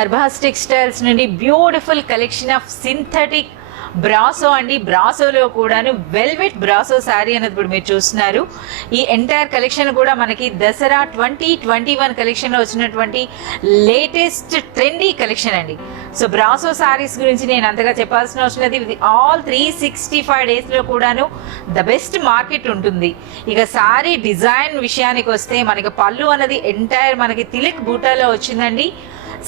Arbaz textiles నుండి beautiful collection of synthetic brasso అండి. బ్రాసోలో కూడాను వెల్వెట్ బ్రాసో శారీ అనేది ఇప్పుడు మీరు చూస్తున్నారు. ఈ ఎంటైర్ కలెక్షన్ కూడా మనకి దసరా 2021 కలెక్షన్లో వచ్చినటువంటి లేటెస్ట్ ట్రెండీ కలెక్షన్ అండి. సో బ్రాసో శారీస్ గురించి నేను అంతగా చెప్పాల్సిన అవసరం లేదు. ఆల్ 365 డేస్లో కూడాను ద బెస్ట్ మార్కెట్ ఉంటుంది. ఇక శారీ డిజైన్ విషయానికి వస్తే మనకి పళ్ళు అనేది ఎంటైర్ మనకి తిలక్ బూటాలో వచ్చిందండి.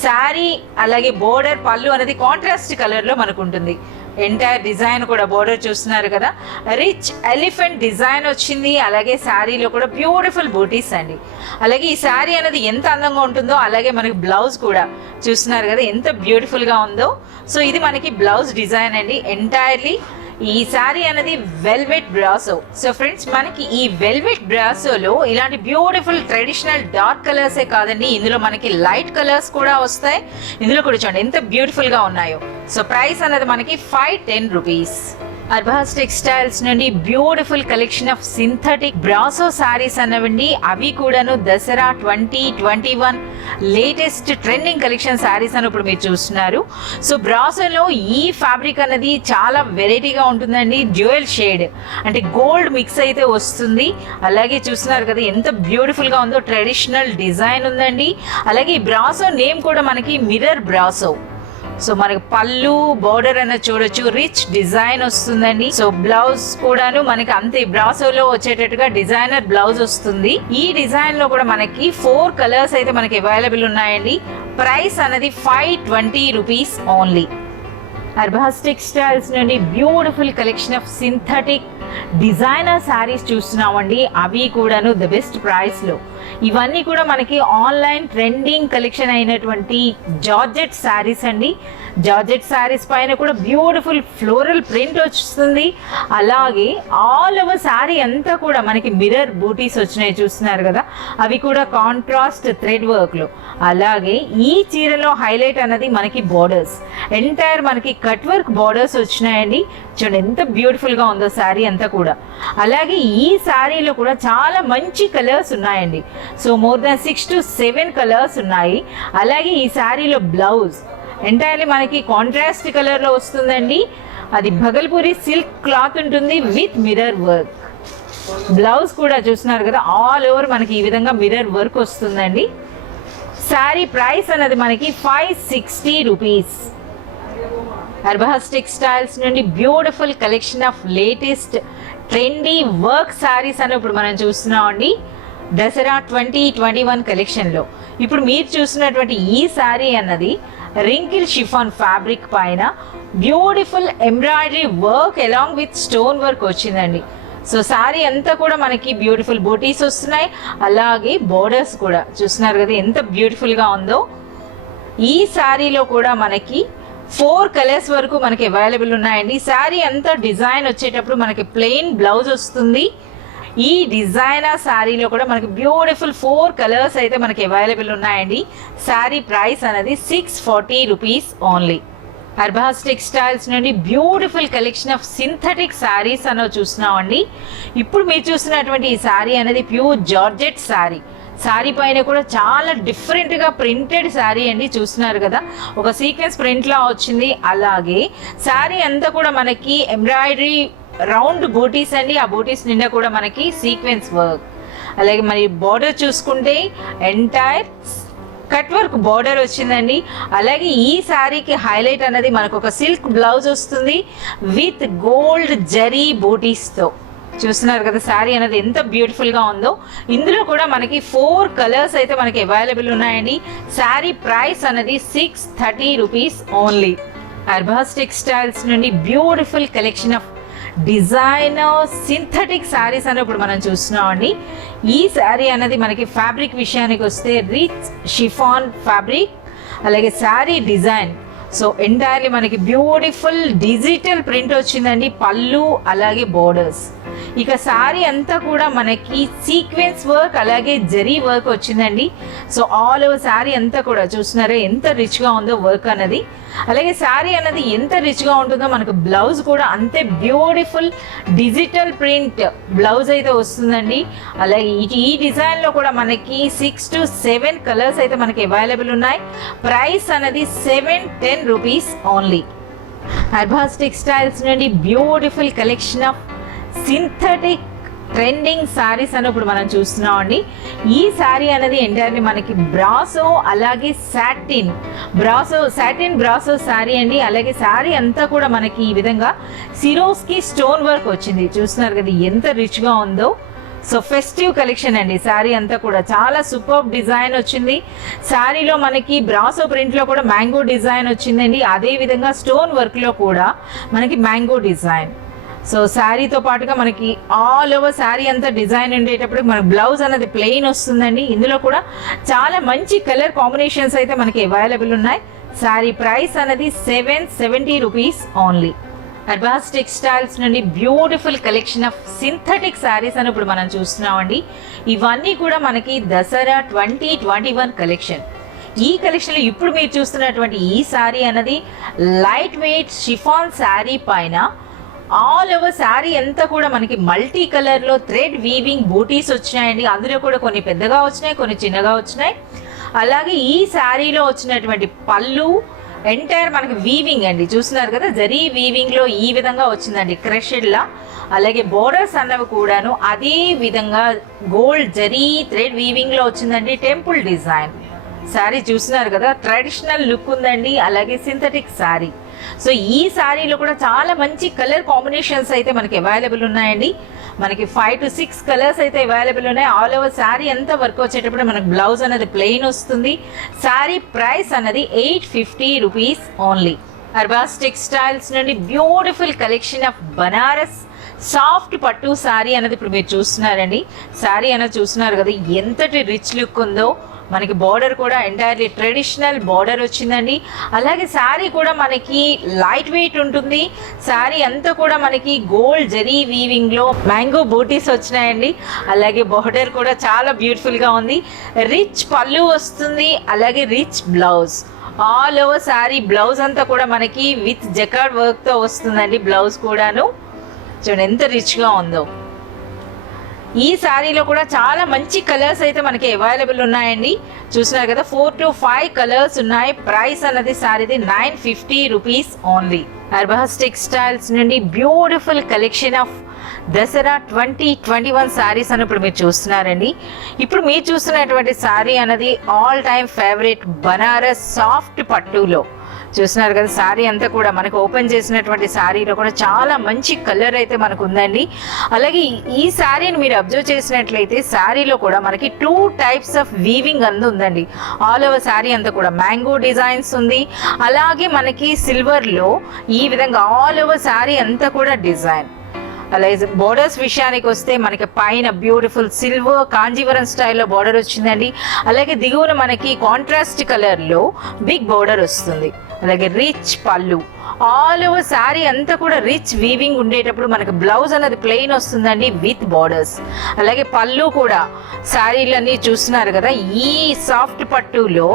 శారీ అలాగే బోర్డర్ పళ్ళు అనేది కాంట్రాస్ట్ కలర్లో మనకు ఉంటుంది. ఎంటైర్ డిజైన్ కూడా బోర్డర్ చూస్తున్నారు కదా, రిచ్ ఎలిఫెంట్ డిజైన్ వచ్చింది. అలాగే శారీలో కూడా బ్యూటిఫుల్ బూటీస్ అండి. అలాగే ఈ శారీ అనేది ఎంత అందంగా ఉంటుందో అలాగే మనకి బ్లౌజ్ కూడా చూస్తున్నారు కదా ఎంత బ్యూటిఫుల్గా ఉందో. సో ఇది మనకి బ్లౌజ్ డిజైన్ అండి. ఎంటైర్లీ ఈ శారీ అనేది వెల్వెట్ బ్రాసో. సో ఫ్రెండ్స్, మనకి ఈ వెల్వెట్ బ్రాసోలో ఇలాంటి బ్యూటిఫుల్ ట్రెడిషనల్ డార్క్ కలర్సే కాదండి, ఇందులో మనకి లైట్ కలర్స్ కూడా వస్తాయి. ఇందులో కూడా చూడండి ఎంత బ్యూటిఫుల్గా ఉన్నాయో. సో ప్రైస్ అనేది మనకి 510 రూపీస్. అర్బాస్ టెక్స్టైల్స్ నుండి beautiful collection of synthetic brasso sarees అన్నవండి. అవి కూడాను Dasara 2021 latest trending collection sarees అని ఇప్పుడు మీరు చూస్తున్నారు. సో బ్రాసోలో ఈ ఫ్యాబ్రిక్ అనేది చాలా వెరైటీగా ఉంటుందండి. డ్యూయల్ షేడ్ అంటే గోల్డ్ మిక్స్ అయితే వస్తుంది. అలాగే చూస్తున్నారు కదా ఎంత బ్యూటిఫుల్గా ఉందో. ట్రెడిషనల్ డిజైన్ ఉందండి. అలాగే ఈ బ్రాసో నేమ్ కూడా మనకి మిర్రర్ బ్రాసో. సో మనకి పళ్ళు బోర్డర్ అనేది చూడొచ్చు, రిచ్ డిజైన్ వస్తుందండి. సో బ్లౌజ్ కూడాను మనకి అంతే బ్రాసోలో వచ్చేటట్టుగా డిజైనర్ బ్లౌజ్ వస్తుంది. ఈ డిజైన్ లో కూడా మనకి 4 కలర్స్ అయితే మనకి అవైలబుల్ ఉన్నాయండి. ప్రైస్ అనేది 520 రూపీస్ ఓన్లీ. అర్బాస్ టెక్స్టైల్స్ నుండి beautiful collection of synthetic designer saris చూస్తున్నామండి. అవి కూడాను ద బెస్ట్ ప్రైస్ లో. ఇవన్నీ కూడా మనకి ఆన్లైన్ ట్రెండింగ్ కలెక్షన్ అయినటువంటి జార్జెట్ శారీస్ అండి. జార్జెట్ శారీస్ పైన కూడా బ్యూటిఫుల్ ఫ్లోరల్ ప్రింట్ వస్తుంది. అలాగే ఆల్ ఓవర్ శారీ అంతా కూడా మనకి మిర్రర్ బూటీస్ వచ్చినాయి చూస్తున్నారు కదా, అవి కూడా కాంట్రాస్ట్ థ్రెడ్ వర్క్లో. అలాగే ఈ చీరలో హైలైట్ అన్నది మనకి బోర్డర్స్, ఎంటైర్ మనకి కట్ వర్క్ బోర్డర్స్ వచ్చినాయండి. చూడండి ఎంత బ్యూటిఫుల్గా ఉందో శారీ అంతా కూడా. అలాగే ఈ శారీలో కూడా చాలా మంచి కలర్స్ ఉన్నాయండి. So more than 6 to 7 colours ఉన్నాయి. అలాగే ఈ శారీలో బ్లౌజ్ ఎంటైర్లీ మనకి కాంట్రాస్ట్ కలర్లో వస్తుందండి. అది భగల్పూరి సిల్క్ క్లాత్ ఉంటుంది విత్ మిర్రర్ వర్క్. బ్లౌజ్ కూడా చూస్తున్నారు కదా ఆల్ ఓవర్ మనకి ఈ విధంగా మిర్రర్ వర్క్ వస్తుందండి. శారీ ప్రైస్ అనేది మనకి 560 రూపీస్. అర్బాస్ టెక్స్టైల్స్ నుండి beautiful collection of latus trendy work saris అని ఇప్పుడు మనం చూస్తున్నామండి దసరా 2021 కలెక్షన్లో. ఇప్పుడు మీరు చూస్తున్నటువంటి ఈ శారీ అన్నది రింకిల్ షిఫాన్ ఫ్యాబ్రిక్ పైన beautiful embroidery work along with stone work వచ్చిందండి. సో శారీ అంతా కూడా మనకి బ్యూటిఫుల్ బూటీస్ వస్తున్నాయి. అలాగే బోర్డర్స్ కూడా చూస్తున్నారు కదా ఎంత బ్యూటిఫుల్గా ఉందో. ఈ శారీలో కూడా మనకి 4 కలర్స్ వరకు మనకి అవైలబుల్ ఉన్నాయండి. శారీ అంతా డిజైన్ వచ్చేటప్పుడు మనకి ప్లెయిన్ బ్లౌజ్ వస్తుంది. ఈ డిజైనర్ శారీలో కూడా మనకి బ్యూటిఫుల్ 4 కలర్స్ అయితే మనకి అవైలబుల్ ఉన్నాయండి. శారీ ప్రైస్ అనేది 640 రూపీస్ ఓన్లీ. అర్బాస్ టెక్స్టైల్స్ నుండి beautiful collection of synthetic saris అనేవి చూస్తున్నామండి. ఇప్పుడు మీరు చూస్తున్నటువంటి ఈ శారీ అనేది ప్యూర్ జార్జెట్ శారీ. శారీ పైన కూడా చాలా డిఫరెంట్గా ప్రింటెడ్ శారీ అండి. చూస్తున్నారు కదా ఒక సీక్వెన్స్ ప్రింట్లా వచ్చింది. అలాగే శారీ అంతా కూడా మనకి ఎంబ్రాయిడరీ రౌండ్ బూటీస్ అండి. ఆ బూటీస్ నిండా కూడా మనకి సీక్వెన్స్ వర్క్. అలాగే మరి బోర్డర్ చూసుకుంటే ఎంటైర్ కట్ వర్క్ బోర్డర్ వచ్చిందండి. అలాగే ఈ శారీకి హైలైట్ అనేది మనకు ఒక సిల్క్ బ్లౌజ్ వస్తుంది విత్ గోల్డ్ జరీ బూటీస్తో. చూస్తున్నారు కదా శారీ అనేది ఎంత బ్యూటిఫుల్గా ఉందో. ఇందులో కూడా మనకి 4 కలర్స్ అయితే మనకి అవైలబుల్ ఉన్నాయండి. శారీ ప్రైస్ అనేది 630 రూపీస్ ఓన్లీ. అర్బాస్ టెక్స్టైల్స్ నుండి beautiful collection of designer synthetic saris అని ఇప్పుడు మనం చూస్తున్నామండి. ఈ శారీ అనేది మనకి ఫ్యాబ్రిక్ విషయానికి వస్తే రిచ్ షిఫాన్ ఫ్యాబ్రిక్. అలాగే శారీ డిజైన్ సో ఎంటైర్లీ మనకి బ్యూటిఫుల్ డిజిటల్ ప్రింట్ వచ్చిందండి. పళ్ళు అలాగే బోర్డర్స్ ఇక సారీ అంతా కూడా మనకి సీక్వెన్స్ వర్క్ అలాగే జరీ వర్క్ వచ్చిందండి. సో ఆల్ ఓవర్ సారీ అంతా కూడా చూస్తున్నారా ఎంత రిచ్గా ఉందో వర్క్ అన్నది. అలాగే సారీ అన్నది ఎంత రిచ్గా ఉంటుందో మనకు బ్లౌజ్ కూడా అంతే బ్యూటిఫుల్ డిజిటల్ ప్రింట్ బ్లౌజ్ అయితే వస్తుందండి. అలాగే ఈ డిజైన్లో కూడా మనకి 6 to 7 కలర్స్ అయితే మనకి అవైలబుల్ ఉన్నాయి. ప్రైస్ అనేది 710 రూపీస్ ఓన్లీ. అర్బాస్ టెక్స్టైల్స్ నుండి beautiful collection of synthetic trending saris అని ఇప్పుడు మనం చూస్తున్నాం అండి. ఈ సారీ అనేది ఎంటైర్లీ మనకి బ్రాసో అలాగే సాటిన్ బ్రాసో సారీ అండి. అలాగే సారీ అంతా కూడా మనకి ఈ విధంగా సిరోస్కి స్టోన్ వర్క్ వచ్చింది. చూస్తున్నారు కదా ఎంత రిచ్గా ఉందో. సో ఫెస్టివ్ కలెక్షన్ అండి. శారీ అంతా కూడా చాలా సూపర్ డిజైన్ వచ్చింది. శారీలో మనకి బ్రాసో ప్రింట్లో కూడా మ్యాంగో డిజైన్ వచ్చిందండి. అదే విధంగా స్టోన్ వర్క్లో కూడా మనకి మ్యాంగో డిజైన్. సో శారీతో పాటుగా మనకి ఆల్ ఓవర్ శారీ అంతా డిజైన్ ఉండేటప్పుడు మనకి బ్లౌజ్ అనేది ప్లెయిన్ వస్తుందండి. ఇందులో కూడా చాలా మంచి కలర్ కాంబినేషన్స్ అయితే మనకి అవైలబుల్ ఉన్నాయి. శారీ ప్రైస్ అనేది 770 రూపీస్ ఓన్లీ. అర్బాస్ టెక్స్టైల్స్ నుండి beautiful collection of synthetic saris అని ఇప్పుడు మనం చూస్తున్నామండి. ఇవన్నీ కూడా మనకి దసరా 2021 కలెక్షన్. ఈ కలెక్షన్లో ఇప్పుడు మీరు చూస్తున్నటువంటి ఈ శారీ అన్నది లైట్ వెయిట్ షిఫాన్ శారీ పైన ఆల్ ఓవర్ శారీ అంతా కూడా మనకి మల్టీ కలర్లో థ్రెడ్ వీవింగ్ బూటీస్ వచ్చినాయండి. అందులో కూడా కొన్ని పెద్దగా వచ్చినాయి, కొన్ని చిన్నగా వచ్చినాయి. అలాగే ఈ శారీలో వచ్చినటువంటి పళ్ళు ఎంటైర్ మనకి వీవింగ్ అండి. చూస్తున్నారు కదా జరీ వీవింగ్లో ఈ విధంగా వచ్చిందండి క్రషెడ్లా. అలాగే బోర్డర్స్ అన్నవి కూడాను అదే విధంగా గోల్డ్ జరీ థ్రెడ్ వీవింగ్లో వచ్చిందండి. టెంపుల్ డిజైన్ శారీ చూస్తున్నారు కదా ట్రెడిషనల్ లుక్ ఉందండి. అలాగే సింథటిక్ శారీ. సో ఈ శారీలో కూడా చాలా మంచి కలర్ కాంబినేషన్స్ అయితే మనకి అవైలబుల్ ఉన్నాయండి. మనకి 5 to 6 కలర్స్ అయితే అవైలబుల్ ఉన్నాయి. ఆల్ ఓవర్ శారీ అంతా వర్క్ వచ్చేటప్పుడు మనకి బ్లౌజ్ అనేది ప్లెయిన్ వస్తుంది. శారీ ప్రైస్ అనేది 850 రూపీస్ ఓన్లీ. అర్బాస్ టెక్స్టైల్స్ నుండి beautiful collection of Banaras soft పట్టు శారీ అనేది ఇప్పుడు మీరు చూస్తున్నారండి. శారీ అనేది చూస్తున్నారు కదా ఎంతటి రిచ్ లుక్ ఉందో. మనకి బార్డర్ కూడా ఎంటైర్లీ ట్రెడిషనల్ బార్డర్ వచ్చిందండి. అలాగే శారీ కూడా మనకి లైట్ వెయిట్ ఉంటుంది. శారీ అంతా కూడా మనకి గోల్డ్ జరీ వీవింగ్లో మ్యాంగో బూటీస్ వచ్చినాయండి. అలాగే బార్డర్ కూడా చాలా బ్యూటిఫుల్గా ఉంది. రిచ్ పళ్ళు వస్తుంది. అలాగే rich blouse. All over sari blouse అంతా కూడా మనకి విత్ జకార్డ్ వర్క్తో వస్తుందండి. బ్లౌజ్ కూడాను చూడండి ఎంత రిచ్గా ఉందో. ఈ శారీలో కూడా చాలా మంచి కలర్స్ అయితే మనకి అవైలబుల్ ఉన్నాయండి. చూస్తున్నారు కదా 4 to 5 కలర్స్ ఉన్నాయి. ప్రైస్ అన్నది శారీది 950 రూపీస్ ఓన్లీ. అర్బాస్ టెక్స్టైల్స్ నుండి beautiful collection of Dasara 2021 saris అని ఇప్పుడు మీరు చూస్తున్నారండి. ఇప్పుడు మీరు చూస్తున్నటువంటి శారీ అన్నది all time favourite Banaras soft పట్టులో. చూస్తున్నారు కదా శారీ అంతా కూడా మనకు ఓపెన్ చేసినటువంటి శారీలో కూడా చాలా మంచి కలర్ అయితే మనకు ఉందండి. అలాగే ఈ శారీని మీరు అబ్జర్వ్ చేసినట్లయితే శారీలో కూడా మనకి 2 టైప్స్ ఆఫ్ వీవింగ్ అందు ఉందండి. ఆల్ ఓవర్ శారీ అంతా కూడా మ్యాంగో డిజైన్స్ ఉంది. అలాగే మనకి సిల్వర్లో ఈ విధంగా ఆల్ ఓవర్ శారీ అంతా కూడా డిజైన్. అలాగే బోర్డర్స్ విషయానికి వస్తే మనకి పైన బ్యూటిఫుల్ సిల్వర్ కాంజీవరం స్టైల్లో బోర్డర్ వచ్చిందండి. అలాగే దిగువన మనకి కాంట్రాస్ట్ కలర్లో బిగ్ బోర్డర్ వస్తుంది. అలాగే రిచ్ పళ్ళు. ఆల్ ఓవర్ శారీ అంతా కూడా రిచ్ వీవింగ్ ఉండేటప్పుడు మనకి బ్లౌజ్ అనేది ప్లెయిన్ వస్తుందండి విత్ బార్డర్స్. అలాగే పళ్ళు కూడా శారీలన్నీ చూస్తున్నారు కదా ఈ సాఫ్ట్ పట్టులో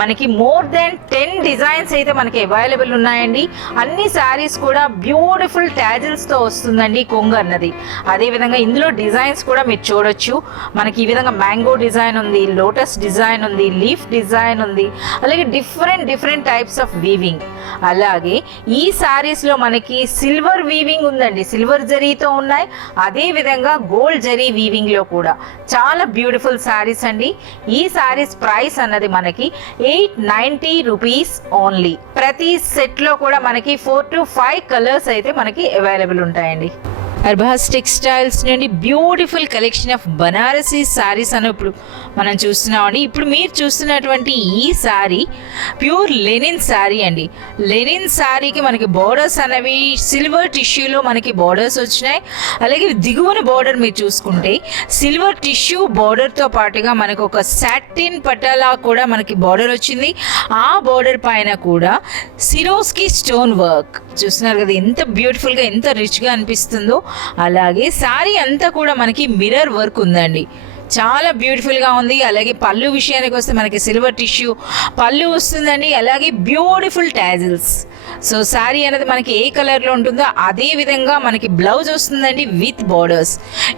మనకి మోర్ దెన్ 10 డిజైన్స్ అయితే మనకి అవైలబుల్ ఉన్నాయండి. అన్ని శారీస్ కూడా బ్యూటిఫుల్ ట్యాజిల్స్తో వస్తుందండి కొంగు అన్నది. అదేవిధంగా ఇందులో డిజైన్స్ కూడా మీరు చూడొచ్చు. మనకి ఈ విధంగా మ్యాంగో డిజైన్ ఉంది, లోటస్ డిజైన్ ఉంది, లీఫ్ డిజైన్ ఉంది. అలాగే డిఫరెంట్ టైప్స్ ఆఫ్ వీవింగ్. అలాగే ఈ శారీస్ లో మనకి సిల్వర్ వీవింగ్ ఉందండి. సిల్వర్ జరీతో ఉన్నాయి. అదే విధంగా గోల్డ్ జరీ వీవింగ్ లో కూడా చాలా బ్యూటిఫుల్ శారీస్ అండి. ఈ శారీస్ ప్రైస్ అన్నది మనకి 890 రూపీస్ ఓన్లీ. ప్రతి సెట్ లో కూడా మనకి 4 to 5 కలర్స్ అయితే మనకి అవైలబుల్ ఉంటాయండి. అర్బాస్ టెక్స్టైల్స్ నుండి beautiful collection of Banarasi saris అని ఇప్పుడు మనం చూస్తున్నామండి. ఇప్పుడు మీరు చూస్తున్నటువంటి ఈ శారీ ప్యూర్ లెనిన్ శారీ అండి. లెనిన్ శారీకి మనకి బోర్డర్స్ అనేవి సిల్వర్ టిష్యూలో మనకి బోర్డర్స్ వచ్చినాయి. అలాగే దిగువన బోర్డర్ మీరు చూసుకుంటే సిల్వర్ టిష్యూ బోర్డర్తో పాటుగా మనకు ఒక సాటిన్ పటాలా కూడా మనకి బోర్డర్ వచ్చింది. ఆ బోర్డర్ పైన కూడా సిరోస్కి స్టోన్ వర్క్. చూస్తున్నారు కదా ఎంత బ్యూటిఫుల్గా ఎంత రిచ్గా అనిపిస్తుందో. అలాగే శారీ అంతా కూడా మనకి మిర్రర్ వర్క్ ఉందండి, చాలా బ్యూటిఫుల్గా ఉంది. అలాగే పళ్ళు విషయానికి వస్తే మనకి సిల్వర్ టిష్యూ పళ్ళు వస్తుందండి. అలాగే బ్యూటిఫుల్ టాజిల్స్. సో శారీ అనేది మనకి ఏ కలర్లో ఉంటుందో అదే విధంగా మనకి బ్లౌజ్ వస్తుందండి విత్ బార్డర్స్.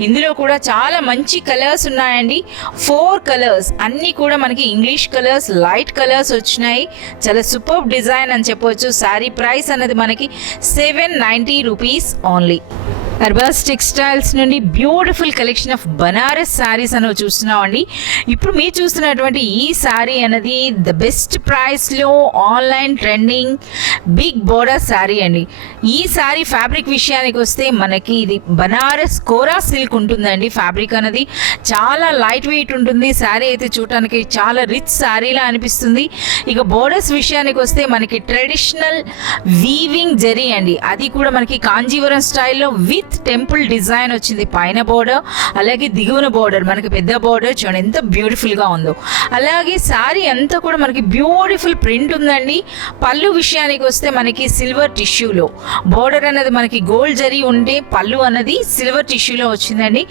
ఇందులో కూడా చాలా మంచి కలర్స్ ఉన్నాయండి, 4 కలర్స్ అన్నీ కూడా మనకి ఇంగ్లీష్ కలర్స్, లైట్ కలర్స్ వచ్చినాయి. చాలా సూపర్ డిజైన్ అని చెప్పవచ్చు. శారీ ప్రైస్ అనేది మనకి 790 రూపీస్ ఓన్లీ. అర్బాస్ టెక్స్టైల్స్ నుండి beautiful collection of Banaras saris అని చూస్తున్నాం అండి. ఇప్పుడు మీరు చూస్తున్నటువంటి ఈ శారీ అనేది ద బెస్ట్ ప్రైస్లో online trending big border sari అండి. ఈ శారీ ఫ్యాబ్రిక్ విషయానికి వస్తే మనకి ఇది బనారస్ కోరా సిల్క్ ఉంటుందండి. ఫ్యాబ్రిక్ అనేది చాలా లైట్ వెయిట్ ఉంటుంది. శారీ అయితే చూడటానికి చాలా రిచ్ శారీలా అనిపిస్తుంది. ఇక బోర్డర్స్ విషయానికి వస్తే మనకి ట్రెడిషనల్ వీవింగ్ జరీ అండి, అది కూడా మనకి కాంజీవరం స్టైల్లో విత్ టెంపుల్ డిజైన్ వచ్చింది. పైన బోర్డర్ అలాగే దిగువన బోర్డర్ మనకి పెద్ద బోర్డర్ చూడండి ఎంత బ్యూటిఫుల్ గా ఉందో. అలాగే శారీ అంతా కూడా మనకి బ్యూటిఫుల్ ప్రింట్ ఉందండి. పళ్ళు విషయానికి వస్తే మనకి సిల్వర్ టిష్యూలో బోర్డర్ అనేది మనకి గోల్డ్ జరీ ఉంటే పళ్ళు అన్నది సిల్వర్ టిష్యూలో వచ్చిందండి.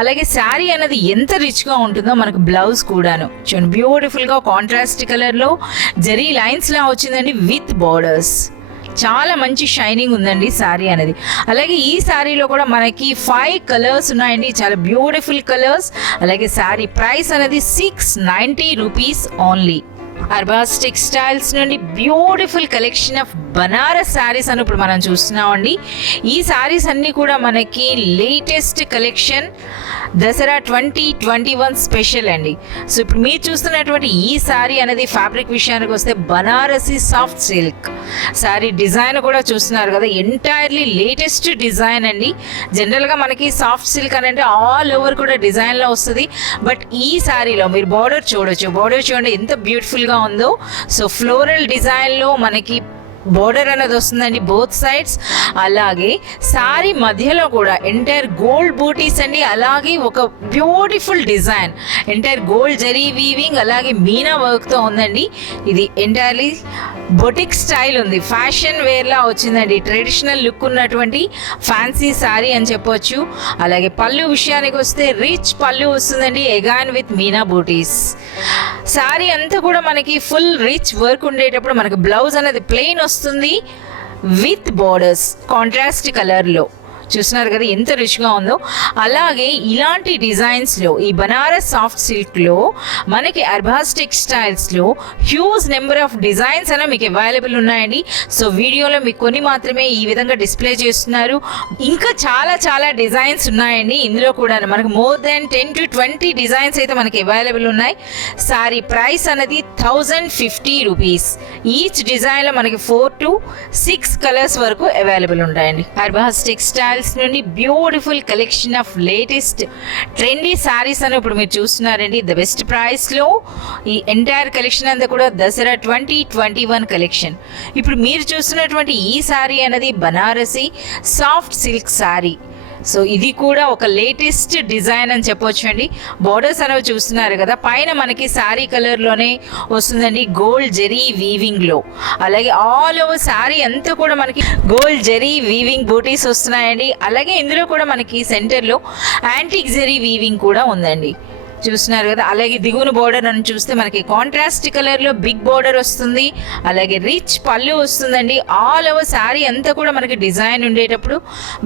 అలాగే శారీ అనేది ఎంత రిచ్ గా ఉంటుందో మనకి బ్లౌజ్ కూడాను చూడండి బ్యూటిఫుల్ గా కాంట్రాస్ట్ కలర్ లో జరీ లైన్స్ లా వచ్చిందండి విత్ బోర్డర్స్. చాలా మంచి షైనింగ్ ఉందండి శారీ అనేది. అలాగే ఈ శారీలో కూడా మనకి 5 కలర్స్ ఉన్నాయండి, చాలా బ్యూటిఫుల్ కలర్స్. అలాగే శారీ ప్రైస్ అనేది 690 రూపీస్ ఓన్లీ. అర్బాస్ టెక్స్టైల్స్ నుండి beautiful collection of Banaras saris అని ఇప్పుడు మనం చూస్తున్నామండి. ఈ శారీస్ అన్నీ కూడా మనకి లేటెస్ట్ కలెక్షన్ దసరా 2021 స్పెషల్ అండి. సో ఇప్పుడు మీరు చూస్తున్నటువంటి ఈ శారీ అనేది ఫ్యాబ్రిక్ విషయానికి వస్తే Banarasi soft silk sari. Design కూడా చూస్తున్నారు కదా ఎంటైర్లీ లేటెస్ట్ డిజైన్ అండి. జనరల్గా మనకి సాఫ్ట్ సిల్క్ అని అంటే ఆల్ ఓవర్ కూడా డిజైన్లో వస్తుంది. బట్ ఈ శారీలో మీరు బార్డర్ చూడొచ్చు, బార్డర్ చూడండి ఎంత బ్యూటిఫుల్గా ఉందో. సో ఫ్లోరల్ డిజైన్లో మనకి బోర్డర్ అనేది వస్తుందండి బోత్ సైడ్స్. అలాగే శారీ మధ్యలో కూడా ఎంటైర్ గోల్డ్ బూటీస్ అండి. అలాగే ఒక beautiful design entire gold zari weaving అలాగే మీనా వర్క్తో ఉందండి. ఇది ఎంటైర్లీ బొటిక్ స్టైల్ ఉంది, ఫ్యాషన్ వేర్లా వచ్చిందండి. ట్రెడిషనల్ లుక్ ఉన్నటువంటి ఫ్యాన్సీ శారీ అని చెప్పొచ్చు. అలాగే పళ్ళు విషయానికి వస్తే రిచ్ పళ్ళు వస్తుందండి ఎగాన్ విత్ మీనా బూటీస్. శారీ అంతా కూడా మనకి ఫుల్ రిచ్ వర్క్ ఉండేటప్పుడు మనకి బ్లౌజ్ అనేది ప్లెయిన్ వస్తుంది విత్ బోర్డర్స్ కాంట్రాస్ట్ కలర్లో. చూస్తున్నారు కదా ఎంత రిచ్గా ఉందో. అలాగే ఇలాంటి డిజైన్స్లో ఈ బనారస్ సాఫ్ట్ సిల్క్లో మనకి అర్బాస్ టెక్స్టైల్స్లో హ్యూజ్ నెంబర్ ఆఫ్ డిజైన్స్ అనేవి మీకు అవైలబుల్ ఉన్నాయండి. సో వీడియోలో మీకు కొన్ని మాత్రమే ఈ విధంగా డిస్ప్లే చేస్తున్నారు. ఇంకా చాలా చాలా డిజైన్స్ ఉన్నాయండి. ఇందులో కూడా మనకు మోర్ దెన్ 10 to 20 డిజైన్స్ అయితే మనకి అవైలబుల్ ఉన్నాయి. సారీ ప్రైస్ అనేది 1050 రూపీస్. ఈచ్ డిజైన్లో మనకి 4 to 6 కలర్స్ వరకు అవైలబుల్ ఉంటాయండి. అర్బాస్ టెక్స్టైల్ నుండి beautiful collection of latus trendy saris అని ఇప్పుడు మీరు చూస్తున్నారండి. ద బెస్ట్ ప్రైస్లో ఈ ఎంటైర్ కలెక్షన్ అంతా కూడా దసరా 2021 కలెక్షన్. ఇప్పుడు మీరు చూస్తున్నటువంటి ఈ శారీ అనేది Banarasi soft silk sari. So ఇది కూడా ఒక లేటెస్ట్ డిజైన్ అని చెప్పొచ్చు అండి. బోర్డర్స్ అనేవి చూస్తున్నారు కదా, పైన మనకి శారీ కలర్లోనే వస్తుందండి గోల్డ్ జెరీ వీవింగ్లో. అలాగే ఆల్ ఓవర్ శారీ అంతా కూడా మనకి గోల్డ్ జెరీ వీవింగ్ బూటీస్ వస్తున్నాయండి. అలాగే ఇందులో కూడా మనకి సెంటర్లో యాంటిక్ జెరీ వీవింగ్ కూడా ఉందండి. చూస్తున్నారు కదా. అలాగే దిగువన బోర్డర్ అని చూస్తే మనకి కాంట్రాస్ట్ కలర్లో బిగ్ బోర్డర్ వస్తుంది. అలాగే రిచ్ పళ్ళు వస్తుందండి. ఆల్ ఓవర్ శారీ అంతా కూడా మనకి డిజైన్ ఉండేటప్పుడు